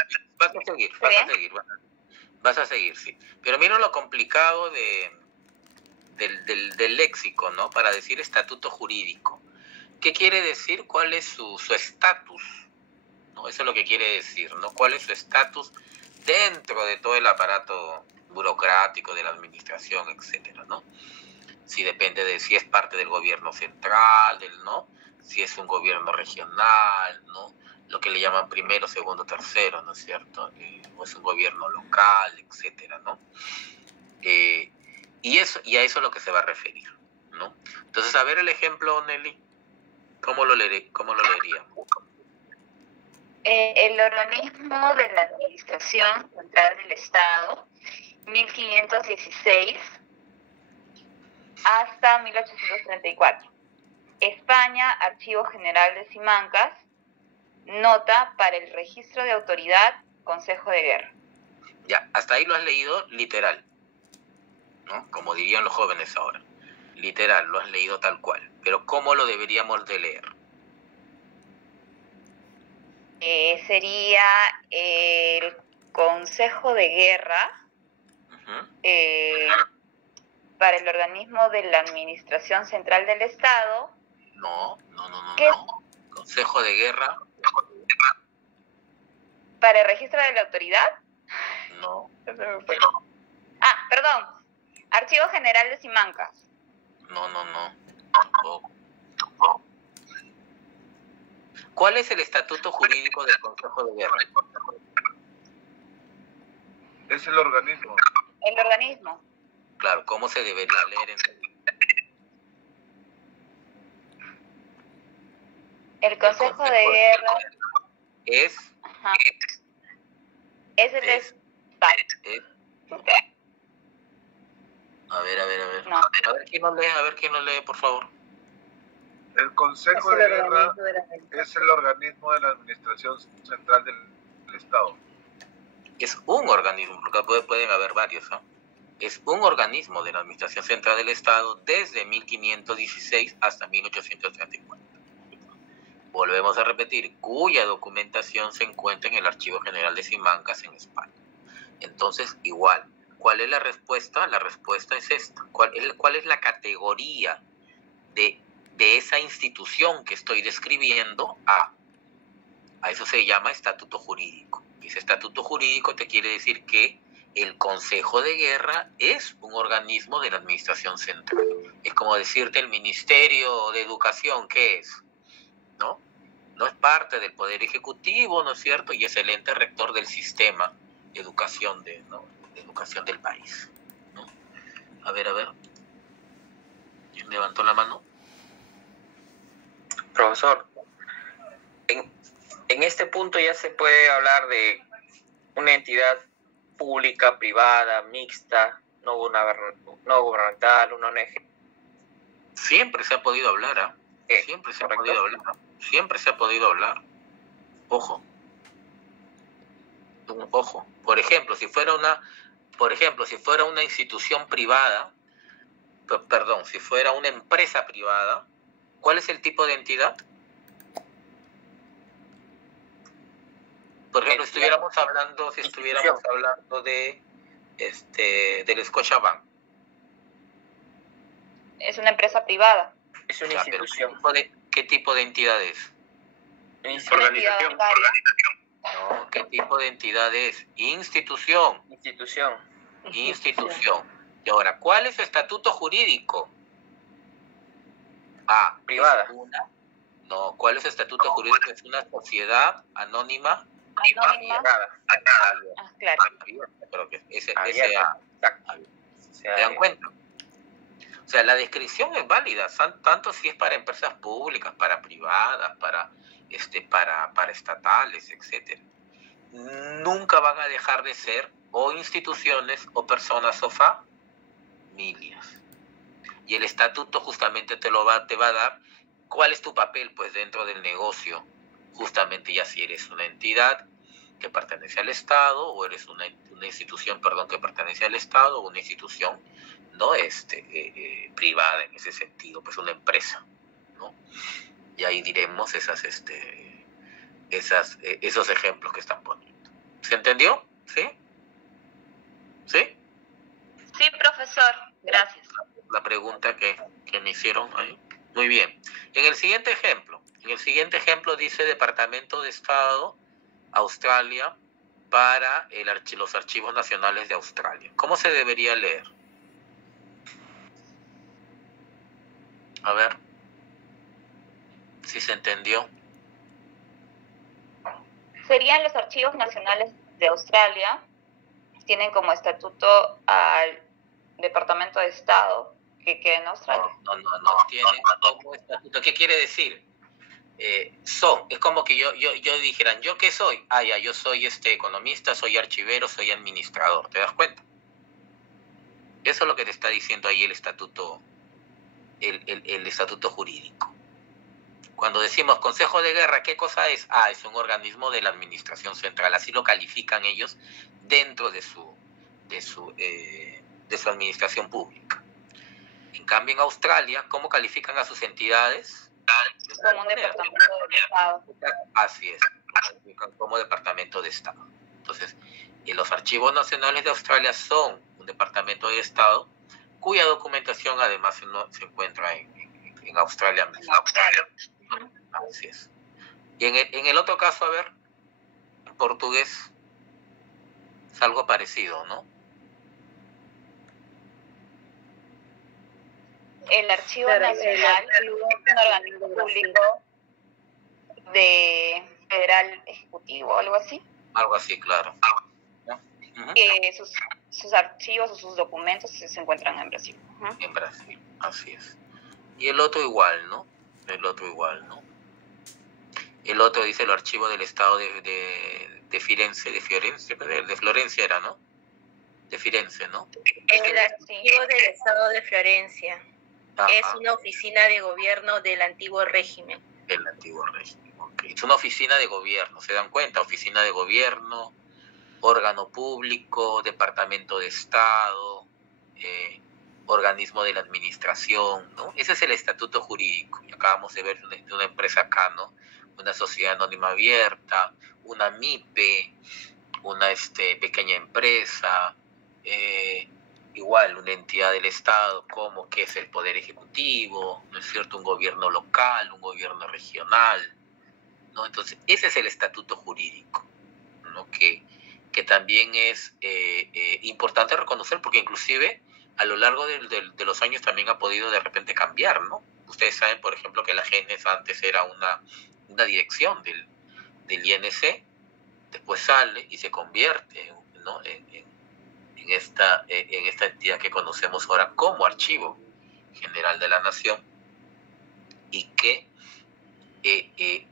Vas a seguir, sí. Pero miren lo complicado del léxico, ¿no? Para decir estatuto jurídico. ¿Qué quiere decir? ¿Cuál es su estatus? ¿No? Eso es lo que quiere decir, ¿no? ¿Cuál es su estatus dentro de todo el aparato burocrático de la administración, etcétera, ¿no? Si depende de si es parte del gobierno central, ¿no? Si es un gobierno regional, ¿no? Lo que le llaman primero, segundo, tercero, ¿no es cierto? O es un gobierno local, etcétera, ¿no? Y a eso es lo que se va a referir, ¿no? Entonces, a ver el ejemplo, Nelly, ¿cómo lo leeríamos? El organismo de la Administración Central del Estado, 1516, hasta 1834. España, Archivo General de Simancas, nota para el registro de autoridad, Consejo de Guerra. Ya, hasta ahí lo has leído literal, ¿no? Como dirían los jóvenes ahora. Literal, lo has leído tal cual. Pero ¿cómo lo deberíamos de leer? Sería el Consejo de Guerra para el organismo de la Administración Central del Estado. No. ¿Qué? Consejo de Guerra. ¿Para el registro de la autoridad? No. Ah, perdón. Archivo General de Simancas. No. Tampoco. ¿Cuál es el estatuto jurídico del Consejo de Guerra? Es el organismo. El organismo. Claro, ¿cómo se debería leer entonces? El Consejo de Guerra es... Ajá. Es el es A ver. No. A ver quién lo lee, por favor. El Consejo de Guerra es el organismo de la Administración Central del Estado. Es un organismo, porque pueden haber varios, ¿no? Es un organismo de la Administración Central del Estado desde 1516 hasta 1834. Volvemos a repetir, cuya documentación se encuentra en el Archivo General de Simancas en España. Entonces, igual, ¿cuál es la respuesta? La respuesta es esta. ¿Cuál es la categoría de esa institución que estoy describiendo? A eso se llama estatuto jurídico. Y ese estatuto jurídico te quiere decir que el Consejo de Guerra es un organismo de la Administración Central. Es como decirte el Ministerio de Educación, ¿qué es? ¿No? No es parte del Poder Ejecutivo, ¿no es cierto? Y es el ente rector del sistema de educación, de educación del país, ¿no? A ver. ¿Quién levantó la mano? Profesor, en este punto ya se puede hablar de una entidad pública, privada, mixta, no gubernamental, una ONG. Siempre se ha podido hablar, ¿ah? Siempre se ha podido hablar. Siempre se ha podido hablar. Ojo. Por ejemplo, si fuera una institución privada, si fuera una empresa privada, ¿cuál es el tipo de entidad? Por ejemplo, si estuviéramos hablando de del Scotiabank. Es una empresa privada. Es una institución. ¿Qué tipo de entidad es? Organización. No, ¿qué tipo de entidad es? Institución. Y ahora, ¿cuál es su estatuto jurídico? Privada. ¿Cuál es su estatuto jurídico? Es una sociedad anónima. Claro. Pero que ¿se dan cuenta? O sea, la descripción es válida, tanto si es para empresas públicas, para privadas, para estatales, etcétera. Nunca van a dejar de ser o instituciones o personas o familias. Y el estatuto justamente te va a dar cuál es tu papel pues dentro del negocio, justamente ya si eres una entidad que pertenece al Estado o eres una institución, que pertenece al Estado o una institución privada en ese sentido, pues una empresa, ¿no? Y ahí diremos esos ejemplos que están poniendo. ¿Se entendió? ¿Sí? ¿Sí? Sí, profesor. Gracias. La pregunta que me hicieron ahí. Muy bien. En el siguiente ejemplo dice Departamento de Estado, Australia, para los archivos nacionales de Australia. ¿Cómo se debería leer? A ver si se entendió. Serían los archivos nacionales de Australia. Tienen como estatuto al Departamento de Estado que queda en Australia. No tiene como estatuto. ¿Qué quiere decir? Es como que yo dijeran, ¿yo qué soy? Yo soy economista, soy archivero, soy administrador. ¿Te das cuenta? Eso es lo que te está diciendo ahí el estatuto el estatuto jurídico. Cuando decimos Consejo de Guerra, ¿qué cosa es? Es un organismo de la administración central, así lo califican ellos dentro de su administración pública. En cambio, en Australia, ¿cómo califican a sus entidades? Como un departamento de Estado. Así es, como departamento de Estado. Entonces, los archivos nacionales de Australia son un departamento de Estado cuya documentación además se encuentra en Australia mismo. Así es. Y en el otro caso, a ver, en portugués es algo parecido, ¿no? El Archivo Nacional es un organismo público de Federal Ejecutivo, algo así. Algo así, claro. Que sus archivos o sus documentos se encuentran en Brasil. En Brasil, así es. Y el otro igual, ¿no? El otro dice el archivo del Estado de Florencia era, ¿no? De Firenze, ¿no? El archivo del Estado de Florencia. Es una oficina de gobierno del antiguo régimen. El antiguo régimen, ok. Es una oficina de gobierno, ¿se dan cuenta? Oficina de gobierno, órgano público, departamento de Estado, organismo de la administración, ¿no? Ese es el estatuto jurídico. Y acabamos de ver de una empresa acá, ¿no? Una sociedad anónima abierta, una MIPE, una pequeña empresa, igual una entidad del Estado, como que es el Poder Ejecutivo, ¿no es cierto? Un gobierno local, un gobierno regional, ¿no? Entonces, ese es el estatuto jurídico, ¿no? Que también es importante reconocer, porque inclusive a lo largo de los años también ha podido de repente cambiar, ¿no? Ustedes saben, por ejemplo, que la GENES antes era una dirección del INC, después sale y se convierte, ¿no? en esta entidad que conocemos ahora como Archivo General de la Nación, y que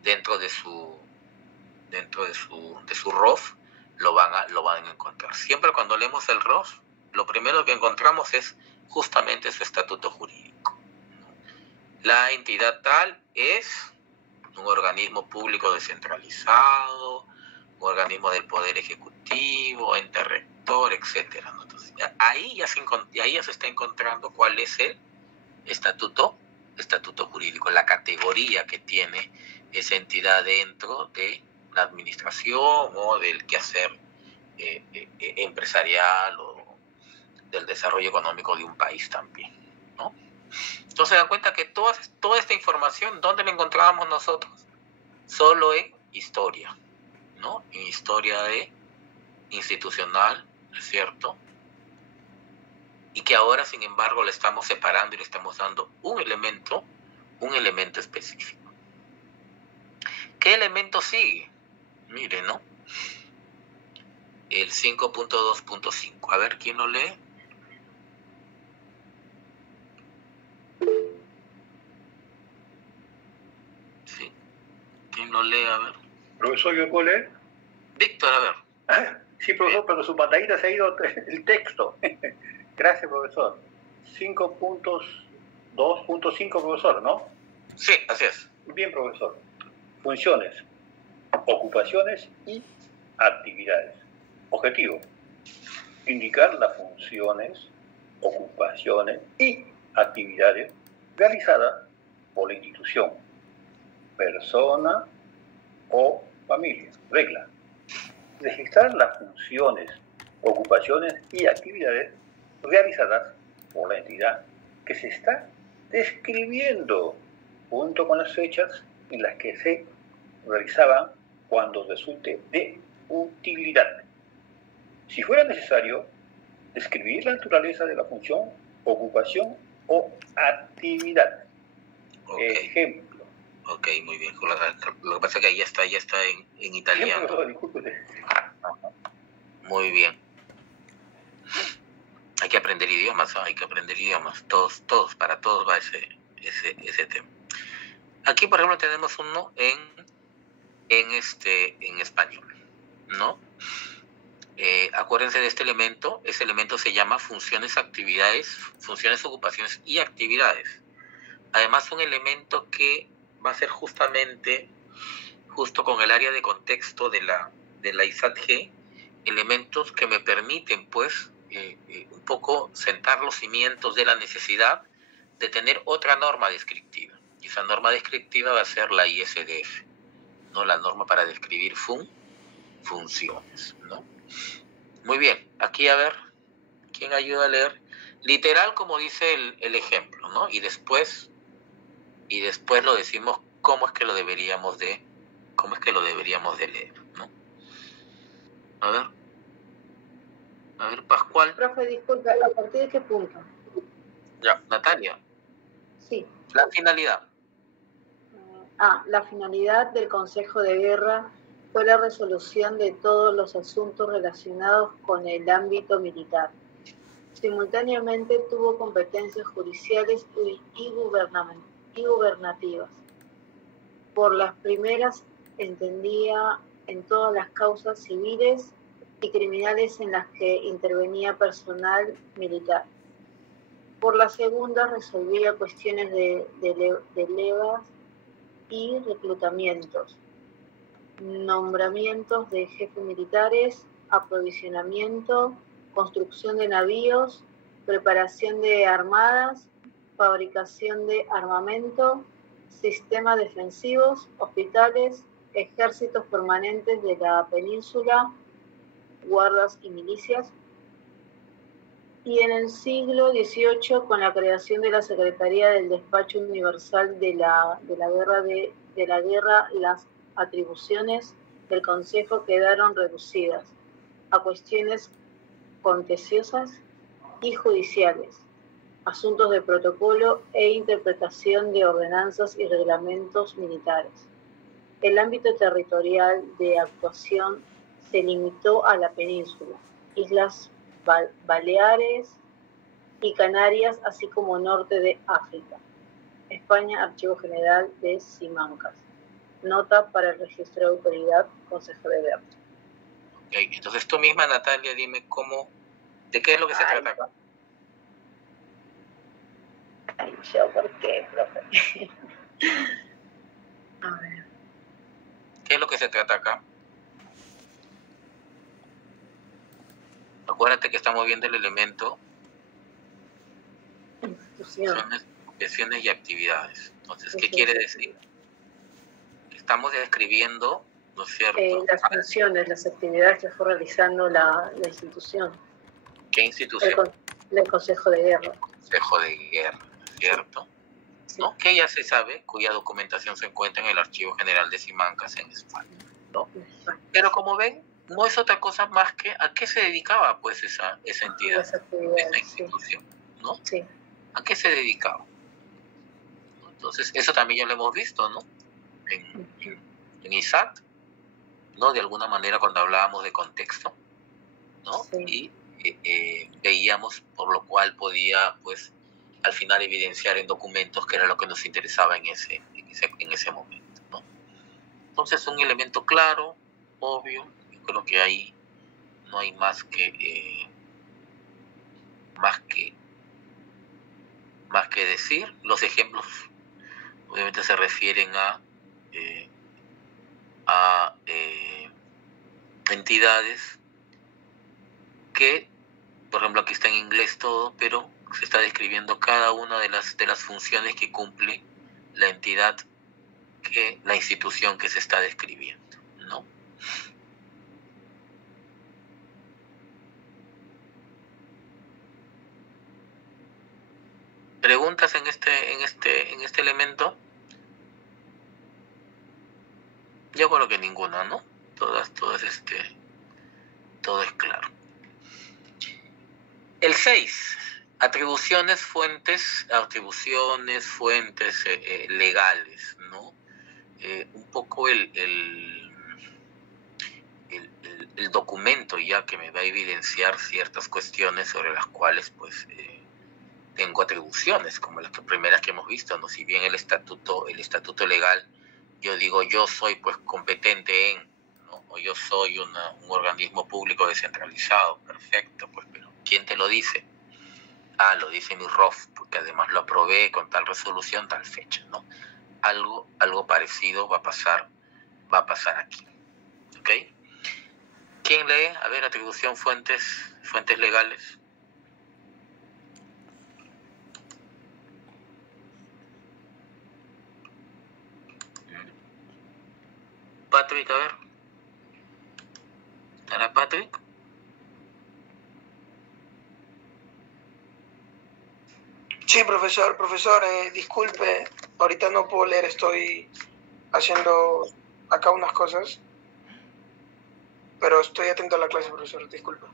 dentro de su ROF lo van a encontrar. Siempre cuando leemos el ROF, lo primero que encontramos es justamente su estatuto jurídico. La entidad tal es un organismo público descentralizado, un organismo del Poder Ejecutivo, ente rector, etcétera, ¿no? Entonces, ahí ya se está encontrando cuál es el estatuto jurídico, la categoría que tiene esa entidad dentro de la administración o del quehacer empresarial o del desarrollo económico de un país también, ¿no? Entonces se dan cuenta que toda esta información, ¿dónde la encontrábamos nosotros? Solo en historia, ¿no? En historia institucional, ¿es cierto? Y que ahora, sin embargo, le estamos separando y le estamos dando un elemento específico. ¿Qué elemento sigue? Mire, ¿no? El 5.2.5. A ver, ¿quién lo lee? Sí. ¿Quién lo lee? A ver. Profesor, ¿yo puedo leer? Víctor, a ver. Sí, profesor, pero su pantallita se ha ido el texto. Gracias, profesor. 5.2.5, profesor, ¿no? Sí, así es. Bien, profesor. Funciones, ocupaciones y actividades. Objetivo: indicar las funciones, ocupaciones y actividades realizadas por la institución, persona o familia. Regla: registrar las funciones, ocupaciones y actividades realizadas por la entidad que se está describiendo, junto con las fechas en las que se realizaban cuando resulte de utilidad. Si fuera necesario, describir la naturaleza de la función, ocupación o actividad. Okay. Ejemplo. Ok, muy bien. Lo que pasa es que ya está en italiano. Muy bien. Hay que aprender idiomas, ¿no? Hay que aprender idiomas. Todos, para todos va ese tema. Aquí, por ejemplo, tenemos uno en español, ¿no? Acuérdense de este elemento. Ese elemento se llama funciones, ocupaciones y actividades. además un elemento que va a ser justamente, justo con el área de contexto de la ISAT-G, elementos que me permiten, pues, un poco sentar los cimientos de la necesidad de tener otra norma descriptiva. Y esa norma descriptiva va a ser la ISDF, ¿no? La norma para describir funciones, ¿no? Muy bien, aquí a ver, ¿quién ayuda a leer? Literal, como dice el ejemplo, ¿no? Y después lo decimos cómo es que lo deberíamos de leer, ¿no? A ver, Pascual. Profe, disculpa, ¿a partir de qué punto? Ya, Natalia. Sí. La finalidad. La finalidad del Consejo de Guerra fue la resolución de todos los asuntos relacionados con el ámbito militar. Simultáneamente tuvo competencias judiciales y gubernativas. Por las primeras entendía en todas las causas civiles y criminales en las que intervenía personal militar. Por la segunda resolvía cuestiones de levas y reclutamientos, nombramientos de jefes militares, aprovisionamiento, construcción de navíos, preparación de armadas, fabricación de armamento, sistemas defensivos, hospitales, ejércitos permanentes de la península, guardas y milicias. Y en el siglo XVIII, con la creación de la Secretaría del Despacho Universal de la Guerra, las atribuciones del Consejo quedaron reducidas a cuestiones contenciosas y judiciales, asuntos de protocolo e interpretación de ordenanzas y reglamentos militares. El ámbito territorial de actuación se limitó a la península, Islas Baleares y Canarias, así como norte de África. España, Archivo General de Simancas. Nota para el registro de autoridad, Consejo de Guerra. Okay, entonces tú misma, Natalia, dime ¿de qué es lo que se trata acá? Yo, ¿por qué, profe? A ver. ¿Qué es lo que se trata acá? Acuérdate que estamos viendo el elemento instituciones y actividades. Entonces, ¿qué quiere decir? Estamos describiendo, ¿no es cierto? Las funciones, las actividades que fue realizando la institución. ¿Qué institución? El Consejo de Guerra. Consejo de Guerra, ¿cierto? Sí. ¿No? Que ya se sabe, cuya documentación se encuentra en el Archivo General de Simancas en España, ¿no? Pero como ven, no es otra cosa más que a qué se dedicaba pues esa entidad, esa institución, ¿no? Sí. ¿A qué se dedicaba? Entonces, eso también ya lo hemos visto, ¿no? En ISAT, ¿no? De alguna manera cuando hablábamos de contexto, ¿no? Sí. Y veíamos por lo cual podía, pues, al final evidenciar en documentos que era lo que nos interesaba en ese momento, ¿no? Entonces, un elemento claro, obvio. Creo que ahí no hay más que decir. Los ejemplos obviamente se refieren a entidades que, por ejemplo, aquí está en inglés todo, pero se está describiendo cada una de las funciones que cumple la entidad, la institución que se está describiendo, ¿no? ¿Preguntas en este elemento? Yo creo que ninguna, ¿no? Todo es claro. El 6, atribuciones, fuentes legales, ¿no? Un poco el documento ya que me va a evidenciar ciertas cuestiones sobre las cuales, pues, tengo atribuciones, como las primeras que hemos visto, ¿no? Si bien el estatuto legal, yo digo, yo soy, pues, competente en, ¿no? O yo soy un organismo público descentralizado, perfecto, pues, pero ¿quién te lo dice? lo dice mi ROF, porque además lo aprobé con tal resolución, tal fecha, ¿no? Algo parecido va a pasar aquí, ¿ok? ¿Quién lee? A ver, atribución, fuentes legales. Patrick, a ver. ¿Estará Patrick? Sí, profesor, disculpe, ahorita no puedo leer, estoy haciendo acá unas cosas, pero estoy atento a la clase, profesor, disculpe.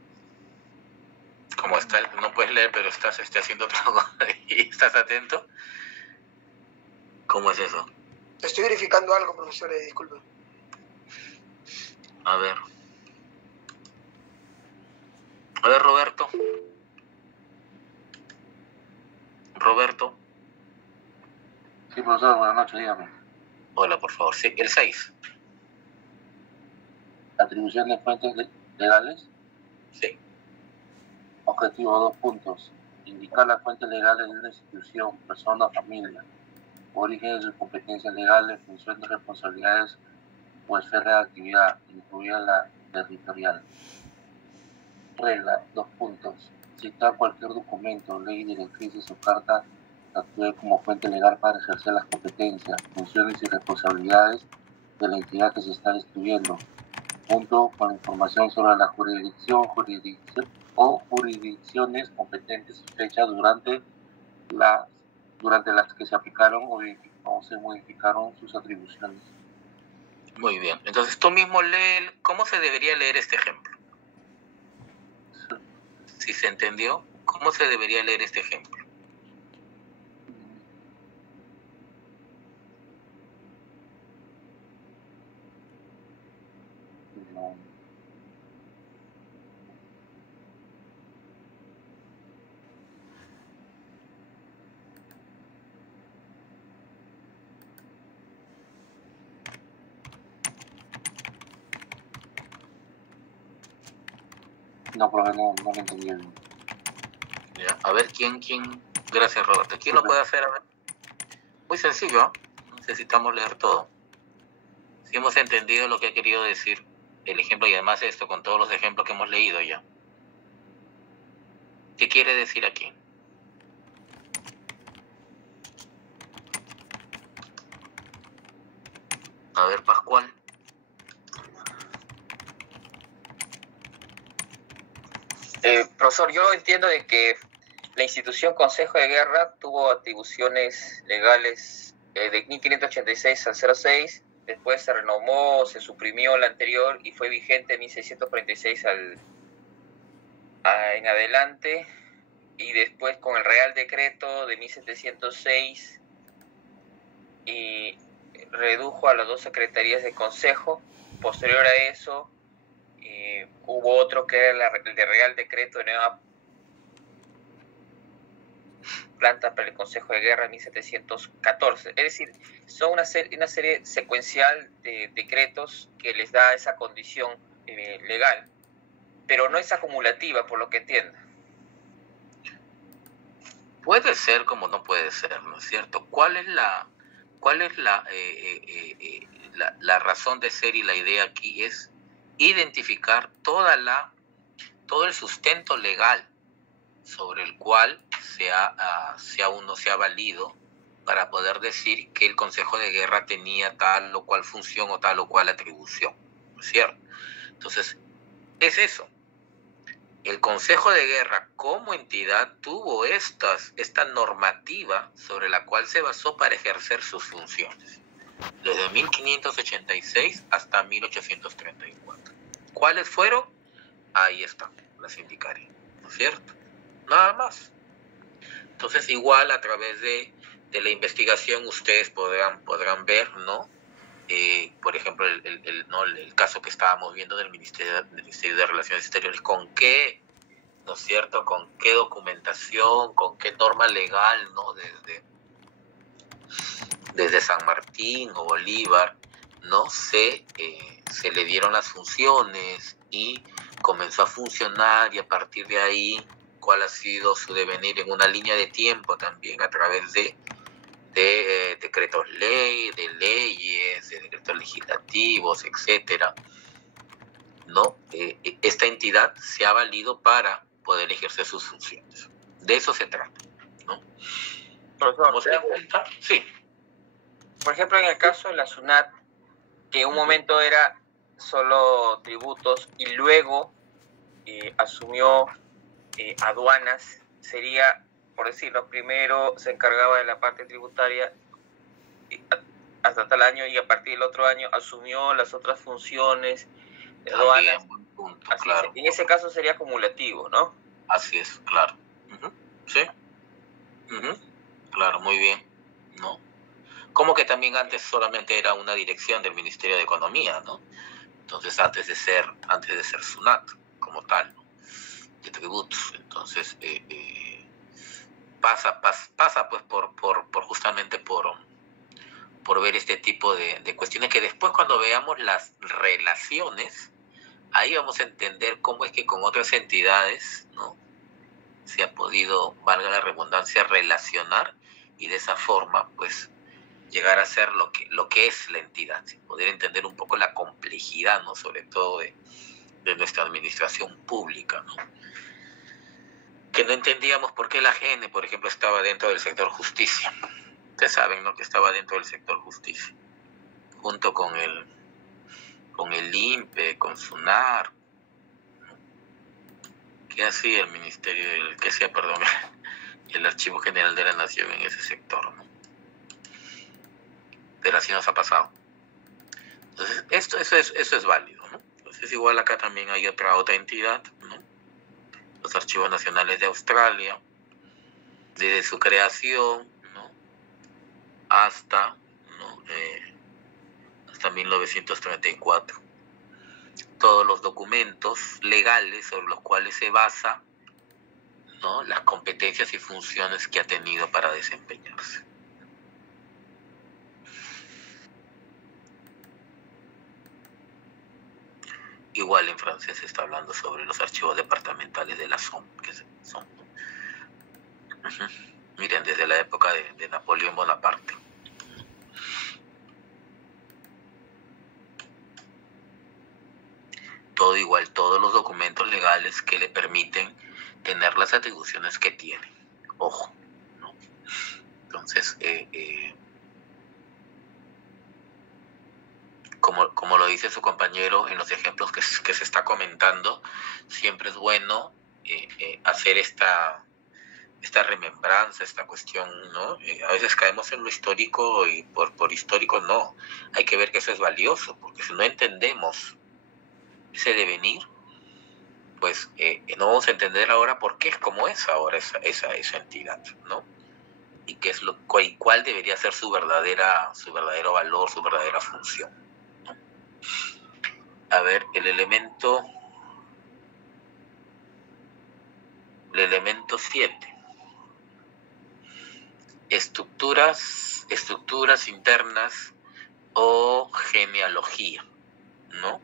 ¿Cómo está? No puedes leer, pero estás haciendo otra cosa y estás atento. ¿Cómo es eso? Estoy verificando algo, profesor, disculpe. A ver, Roberto. Sí, profesor, buenas noches, dígame. Hola, por favor. Sí, el 6. Atribución de fuentes legales. Sí. Objetivo, 2 puntos. Indicar las fuentes legales de una institución, persona o familia. Origen de competencias legales, función de responsabilidades o esfera de actividad, incluida la territorial. Regla, 2 puntos. Citar cualquier documento, ley, directrices o carta que actúe como fuente legal para ejercer las competencias, funciones y responsabilidades de la entidad que se está describiendo, junto con la información sobre la jurisdicción o jurisdicciones competentes y fechas durante las que se aplicaron o se modificaron sus atribuciones. Muy bien. Entonces tú mismo lee. ¿Cómo se debería leer este ejemplo? Si se entendió, ¿cómo se debería leer este ejemplo? No, pero no lo entendí bien. Ya, a ver, ¿quién? Gracias, Roberto. ¿Quién lo puede hacer? A ver. Muy sencillo, ¿eh? Necesitamos leer todo. Si hemos entendido lo que ha querido decir el ejemplo y además esto con todos los ejemplos que hemos leído ya. ¿Qué quiere decir aquí? A ver, Pascual. Profesor, yo entiendo de que la institución Consejo de Guerra tuvo atribuciones legales de 1586 al 06, después se renomó, se suprimió la anterior y fue vigente 1646 en adelante, y después con el Real Decreto de 1706 y redujo a las 2 secretarías de Consejo. Posterior a eso hubo otro que era el de Real Decreto de nueva planta para el Consejo de Guerra en 1714. Es decir, son una serie secuencial de decretos que les da esa condición legal, pero no es acumulativa, por lo que entiendo. Puede ser como no puede ser, ¿no es cierto? ¿Cuál es la razón de ser y la idea aquí? Es identificar todo el sustento legal sobre el cual se ha valido para poder decir que el Consejo de Guerra tenía tal o cual función o tal o cual atribución, ¿no es cierto? Entonces, es eso. El Consejo de Guerra como entidad tuvo esta normativa sobre la cual se basó para ejercer sus funciones, desde 1586 hasta 1834. ¿Cuáles fueron? Ahí están, las indicaré, ¿no es cierto? Nada más. Entonces, igual a través de la investigación ustedes podrán ver, ¿no? Por ejemplo, el caso que estábamos viendo del Ministerio de Relaciones Exteriores, con qué, ¿no es cierto?, con qué documentación, con qué norma legal, ¿no?, desde San Martín o Bolívar, ¿no?, se le dieron las funciones y comenzó a funcionar, y a partir de ahí, cuál ha sido su devenir en una línea de tiempo también a través de decretos ley, de leyes, de decretos legislativos, etcétera, ¿no? Esta entidad se ha valido para poder ejercer sus funciones. De eso se trata, ¿no? Profesor, ¿Cómo se da cuenta? Sí. por ejemplo, en el caso de la SUNAT, que en un momento era solo tributos y luego asumió aduanas, sería, por decirlo, primero se encargaba de la parte tributaria hasta tal año y a partir del otro año asumió las otras funciones de aduanas. Punto, Así claro. en ese caso sería acumulativo, ¿no? Así es, claro. Sí. Claro, muy bien. ¿No? Como que también antes solamente era una dirección del Ministerio de Economía, ¿no? Entonces antes de ser SUNAT como tal, ¿no? De tributos. Entonces pasa pues por justamente por ver este tipo de cuestiones que después cuando veamos las relaciones, ahí vamos a entender cómo es que con otras entidades, ¿no?, se ha podido, valga la redundancia, relacionar y de esa forma pues llegar a ser lo que es la entidad, poder entender un poco la complejidad, ¿no?, sobre todo de nuestra administración pública, ¿no?, que no entendíamos por qué la AGN, por ejemplo, estaba dentro del sector justicia. Ustedes saben, ¿no?, que estaba dentro del sector justicia, junto con el INPE, con SUNAR. ¿Qué hacía el ministerio, el Archivo General de la Nación en ese sector, ¿no? Pero así nos ha pasado. Entonces, eso es válido, ¿no? Entonces, igual acá también hay otra entidad, ¿no?, los Archivos Nacionales de Australia, desde su creación, ¿no?, hasta 1934. Todos los documentos legales sobre los cuales se basa, ¿no?, las competencias y funciones que ha tenido para desempeñarse. Igual en francés se está hablando sobre los archivos departamentales de la Somme, que son, miren, desde la época de Napoleón Bonaparte. Todo igual, todos los documentos legales que le permiten tener las atribuciones que tiene. Ojo, ¿no? Entonces, como lo dice su compañero en los ejemplos que se está comentando, siempre es bueno hacer esta remembranza, esta cuestión, ¿no? A veces caemos en lo histórico y por histórico no. Hay que ver que eso es valioso, porque si no entendemos ese devenir, pues no vamos a entender ahora por qué es como es ahora esa entidad, ¿no? Y qué es cuál debería ser su verdadero valor, su verdadera función, ¿no? A ver, el elemento 7. Estructuras internas o genealogía, ¿no?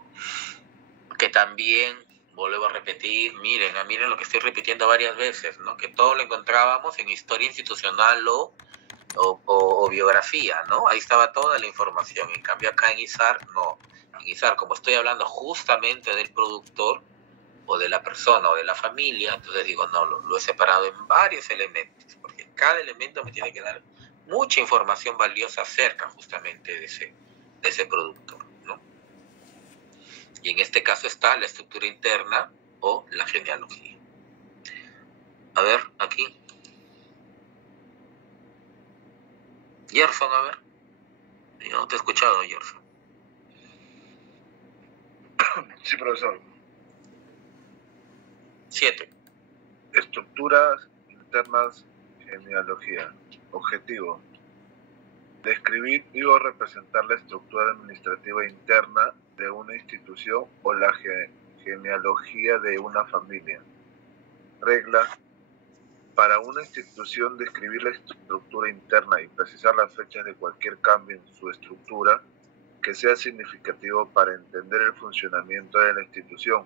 Que también, vuelvo a repetir, miren lo que estoy repitiendo varias veces, ¿no?, que todo lo encontrábamos en historia institucional o biografía, ¿no? Ahí estaba toda la información. En cambio acá en ISAR, no. En ISAR, como estoy hablando justamente del productor o de la persona o de la familia, entonces digo, no, lo he separado en varios elementos, porque cada elemento me tiene que dar mucha información valiosa acerca justamente de ese productor, ¿no? Y en este caso está la estructura interna o la genealogía. A ver, aquí. Gerson, a ver. Yo no te he escuchado, Gerson. Sí, profesor. 7. Estructuras internas, genealogía. Objetivo: describir y o representar la estructura administrativa interna de una institución o la genealogía de una familia. Regla: para una institución, describir la estructura interna y precisar las fechas de cualquier cambio en su estructura que sea significativo para entender el funcionamiento de la institución,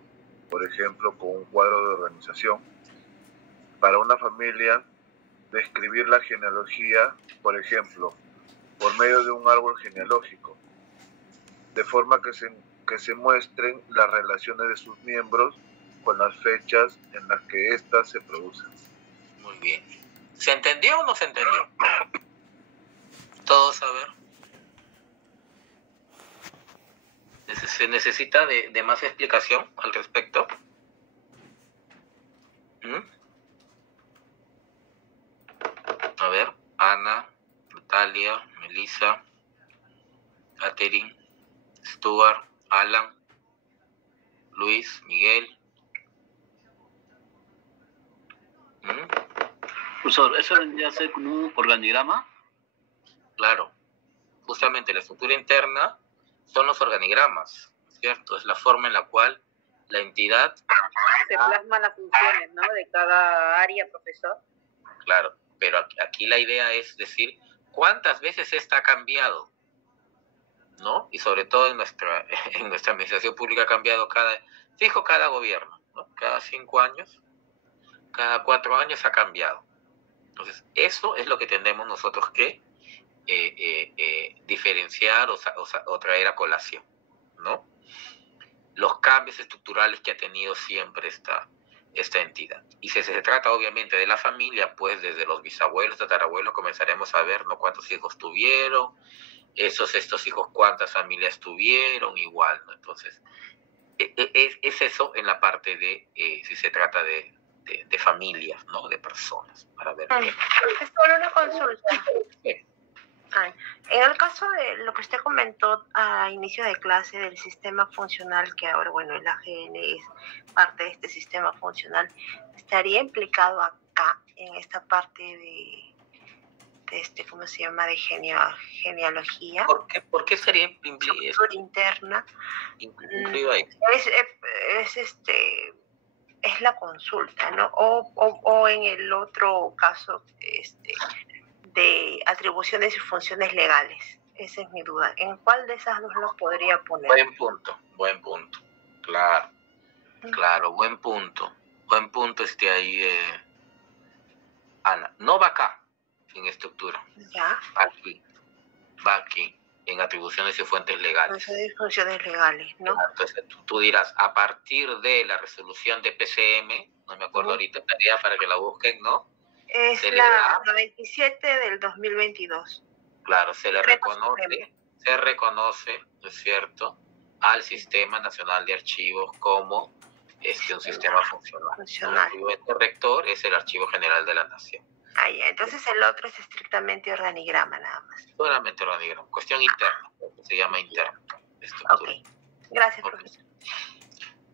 por ejemplo, con un cuadro de organización. para una familia describir la genealogía, por ejemplo, por medio de un árbol genealógico, de forma que se muestren las relaciones de sus miembros con las fechas en las que éstas se producen. Muy bien. ¿Se entendió o no se entendió? Todos a ver. ¿Se necesita de más explicación al respecto? A ver, Ana, Natalia, Melissa, Catherine, Stuart, Alan, Luis, Miguel. Profesor, ¿eso vendría a ser como un organigrama? Claro, justamente la estructura interna son los organigramas, ¿cierto? Es la forma en la cual la entidad... Se plasman las funciones, ¿no? De cada área, profesor. Claro, pero aquí la idea es decir, ¿cuántas veces esta ha cambiado? ¿No? Y sobre todo en nuestra administración pública ha cambiado cada gobierno, ¿no? Cada 5 años, cada 4 años ha cambiado. Entonces, eso es lo que tenemos nosotros que diferenciar o traer a colación, ¿no? Los cambios estructurales que ha tenido siempre esta entidad. Y si se trata obviamente de la familia, pues desde los bisabuelos, tatarabuelos, comenzaremos a ver, ¿no?, cuántos hijos tuvieron, estos hijos cuántas familias tuvieron, igual, ¿no? Entonces, es eso en la parte de, si se trata de familias, ¿no?, de personas, para ver. Es solo una consulta. Sí. En el caso de lo que usted comentó a inicio de clase del sistema funcional, que ahora, bueno, el AGN es parte de este sistema funcional, ¿estaría implicado acá en esta parte de ¿cómo se llama?, de genealogía? ¿Por qué sería estructura interna? Incluido ahí. Es la consulta, ¿no? O en el otro caso, de atribuciones y funciones legales. Esa es mi duda. ¿En cuál de esas dos lo podría poner? Buen punto. Claro, buen punto. Buen punto ahí, Ana. No va acá, en estructura. Ya. Va aquí, en atribuciones y fuentes legales. Funciones legales, ¿no? Entonces tú dirás, a partir de la resolución de PCM, no me acuerdo ahorita tarea para que la busquen, ¿no? Es la 97 del 2022. Claro, se reconoce, ¿no es cierto?, al Sistema Nacional de Archivos como un sistema funcional. El archivo rector es el Archivo General de la Nación. Ya. Entonces el otro es estrictamente organigrama nada más. Solamente organigrama, cuestión interna, se llama interna. Okay. Gracias, profesor.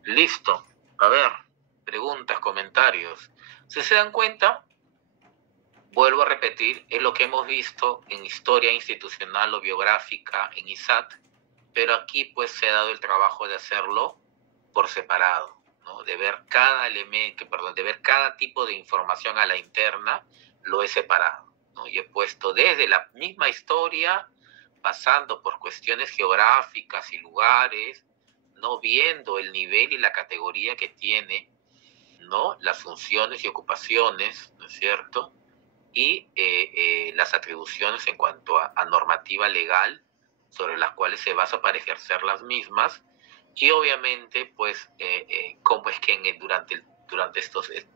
Listo. A ver, preguntas, comentarios. Si se dan cuenta, vuelvo a repetir, es lo que hemos visto en historia institucional o biográfica en ISAT, pero aquí pues se ha dado el trabajo de hacerlo por separado, ¿no? De ver cada elemento, de ver cada tipo de información a la interna, lo he separado, ¿no? Y he puesto desde la misma historia, pasando por cuestiones geográficas y lugares, ¿no?, viendo el nivel y la categoría que tiene, ¿no?, las funciones y ocupaciones, ¿no es cierto?, y las atribuciones en cuanto a normativa legal sobre las cuales se basa para ejercer las mismas, y obviamente pues cómo es que durante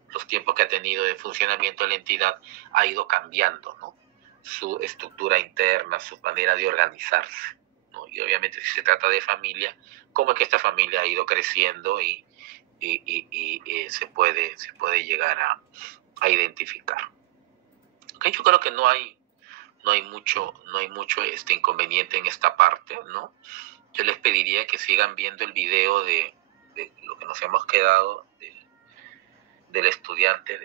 los tiempos que ha tenido de funcionamiento de la entidad ha ido cambiando, ¿no?, su estructura interna, su manera de organizarse, ¿no? Y obviamente si se trata de familia, cómo es que esta familia ha ido creciendo y se puede llegar a identificar. Okay, yo creo que no hay mucho inconveniente en esta parte, ¿no? Yo les pediría que sigan viendo el video de lo que nos hemos quedado del estudiante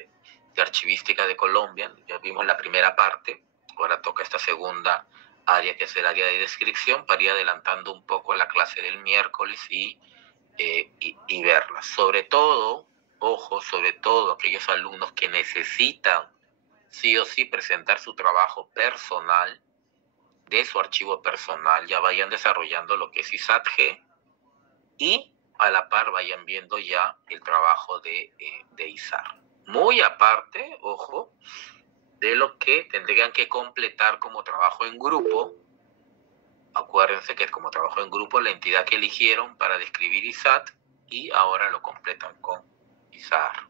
de archivística de Colombia. Ya vimos la primera parte, ahora toca esta segunda área, que es el área de descripción, para ir adelantando un poco la clase del miércoles y verla. Sobre todo, ojo, sobre todo aquellos alumnos que necesitan sí o sí presentar su trabajo personal, de su archivo personal, ya vayan desarrollando lo que es ISAT-G y a la par vayan viendo ya el trabajo de ISAR. muy aparte, ojo, de lo que tendrían que completar como trabajo en grupo. Acuérdense que como trabajo en grupo, la entidad que eligieron para describir ISAT, y ahora lo completan con ISAR.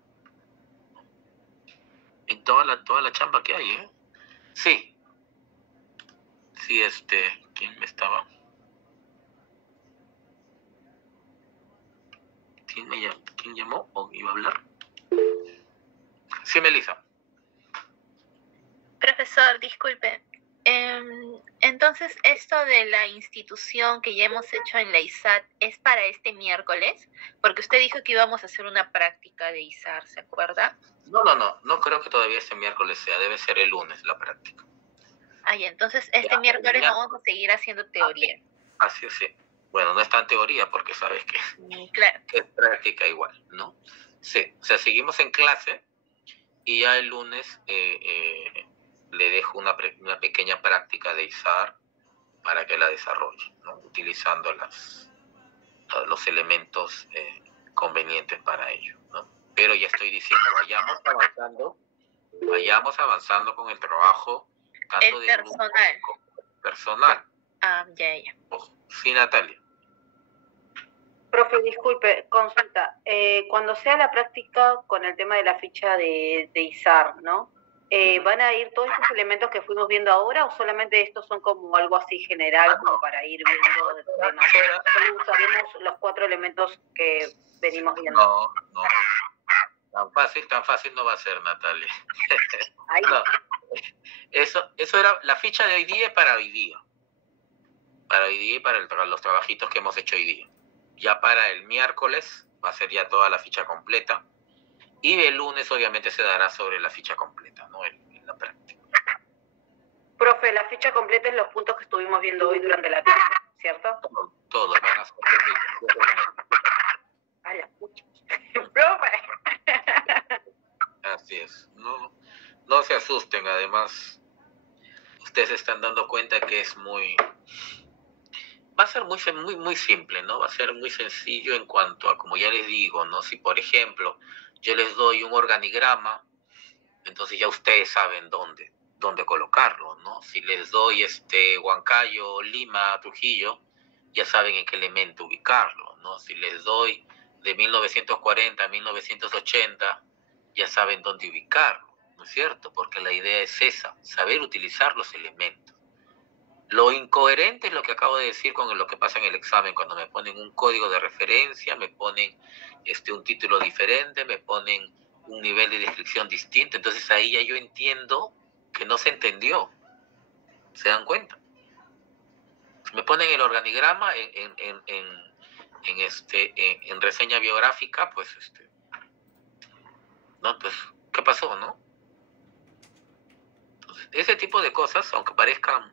En toda la chamba que hay, ¿eh? Sí. Sí, ¿quién me estaba? ¿Quién llamó o iba a hablar? Sí, Melissa. Profesor, disculpe. Entonces, esto de la institución que ya hemos hecho en la ISAT es para este miércoles, porque usted dijo que íbamos a hacer una práctica de ISAR, ¿se acuerda? No creo que todavía este miércoles sea, debe ser el lunes la práctica. Ah, ya, entonces este miércoles vamos a seguir haciendo teoría. Así es, sí. Bueno, no es tan teoría porque sabes que claro. Es práctica igual, ¿no? Sí, o sea, seguimos en clase y ya el lunes le dejo una pequeña práctica de ISAR para que la desarrolle, ¿no? Utilizando los elementos convenientes para ello, ¿no? Pero ya estoy diciendo, vayamos avanzando con el trabajo tanto el de personal. grupo como personal. Ah, ya. Ojo. Sí, Natalia. Profe, disculpe, consulta. Cuando sea la práctica con el tema de la ficha de ISAR, ¿no? ¿Van a ir todos estos elementos que fuimos viendo ahora o solamente estos son como algo así general como para ir viendo el tema? Solo usaremos los 4 elementos que venimos viendo. No. Tan fácil no va a ser, Natalia. No. Eso era la ficha de hoy día es para hoy día. Para hoy día y para los trabajitos que hemos hecho hoy día. Ya para el miércoles va a ser ya toda la ficha completa. Y el lunes obviamente se dará sobre la ficha completa, ¿no? En la práctica. Profe, la ficha completa es los puntos que estuvimos viendo hoy durante la clase, ¿cierto? Todo, van a ser los 27 minutos. A la pucha. Profe. Así es. No se asusten, además ustedes se están dando cuenta que es va a ser muy simple, ¿no? Va a ser muy sencillo en cuanto a, como ya les digo, ¿no? Si, por ejemplo, yo les doy un organigrama, entonces ya ustedes saben dónde colocarlo, ¿no? Si les doy Huancayo, Lima, Trujillo, ya saben en qué elemento ubicarlo, ¿no? Si les doy de 1940 a 1980, ya saben dónde ubicarlo, ¿no es cierto? Porque la idea es esa, saber utilizar los elementos. Lo incoherente es lo que acabo de decir con lo que pasa en el examen, cuando me ponen un código de referencia, me ponen un título diferente, me ponen un nivel de descripción distinto, entonces ahí ya yo entiendo que no se entendió. ¿Se dan cuenta? Me ponen el organigrama en reseña biográfica, pues no, pues, ¿qué pasó, no? Entonces, ese tipo de cosas, aunque parezcan,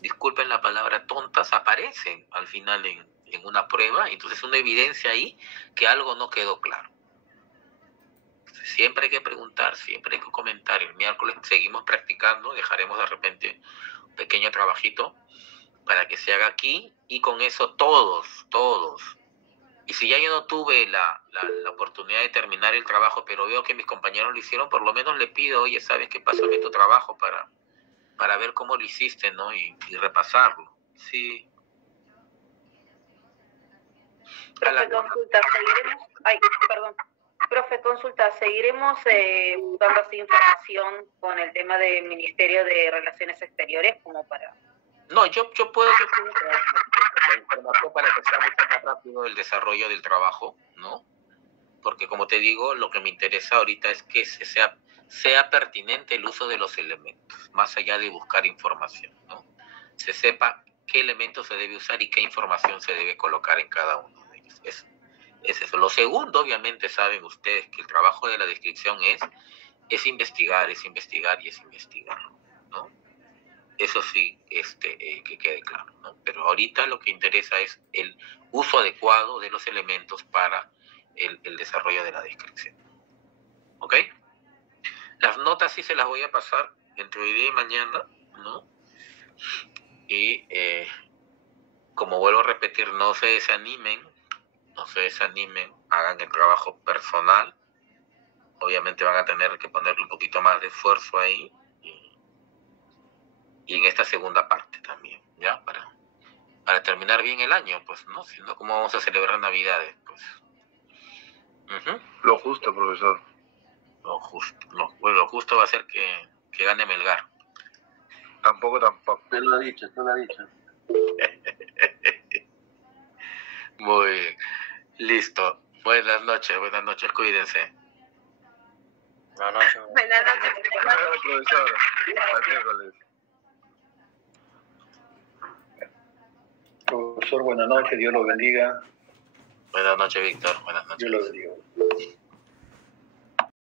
disculpen la palabra, tontas, aparecen al final en una prueba, entonces una evidencia ahí que algo no quedó claro. Entonces, siempre hay que preguntar, siempre hay que comentar. El miércoles seguimos practicando, dejaremos de repente un pequeño trabajito para que se haga aquí, y con eso todos. Y si ya yo no tuve la oportunidad de terminar el trabajo, pero veo que mis compañeros lo hicieron, por lo menos le pido, oye, ¿sabes qué? Pásame tu trabajo para ver cómo lo hiciste, ¿no? Y repasarlo. Sí. Profe, consulta, ¿seguiremos buscando así información con el tema del Ministerio de Relaciones Exteriores como para...? No, yo puedo traer la información para que sea mucho más rápido el desarrollo del trabajo, ¿no? Porque como te digo, lo que me interesa ahorita es que sea pertinente el uso de los elementos, más allá de buscar información, ¿no? Se sepa qué elementos se debe usar y qué información se debe colocar en cada uno de ellos. Es eso. Lo segundo, obviamente, saben ustedes que el trabajo de la descripción es investigar, ¿no? Eso sí, que quede claro, ¿no? Pero ahorita lo que interesa es el uso adecuado de los elementos para el desarrollo de la descripción. ¿Ok? Las notas sí se las voy a pasar entre hoy día y mañana, ¿no? Y como vuelvo a repetir, no se desanimen, hagan el trabajo personal, obviamente van a tener que ponerle un poquito más de esfuerzo ahí, y en esta segunda parte también, ¿ya? Para terminar bien el año, pues, ¿no? Si no, ¿cómo vamos a celebrar Navidades? Pues. Lo justo, profesor. Lo justo va a ser que gane Melgar. Tampoco. Te lo he dicho. Muy bien. Listo. Buenas noches, cuídense. Buenas noches. Buenas noches, profesor. Hasta miércoles. Profesor, buenas noches, Dios lo bendiga. Buenas noches, Víctor. Buenas noches. Dios lo bendiga.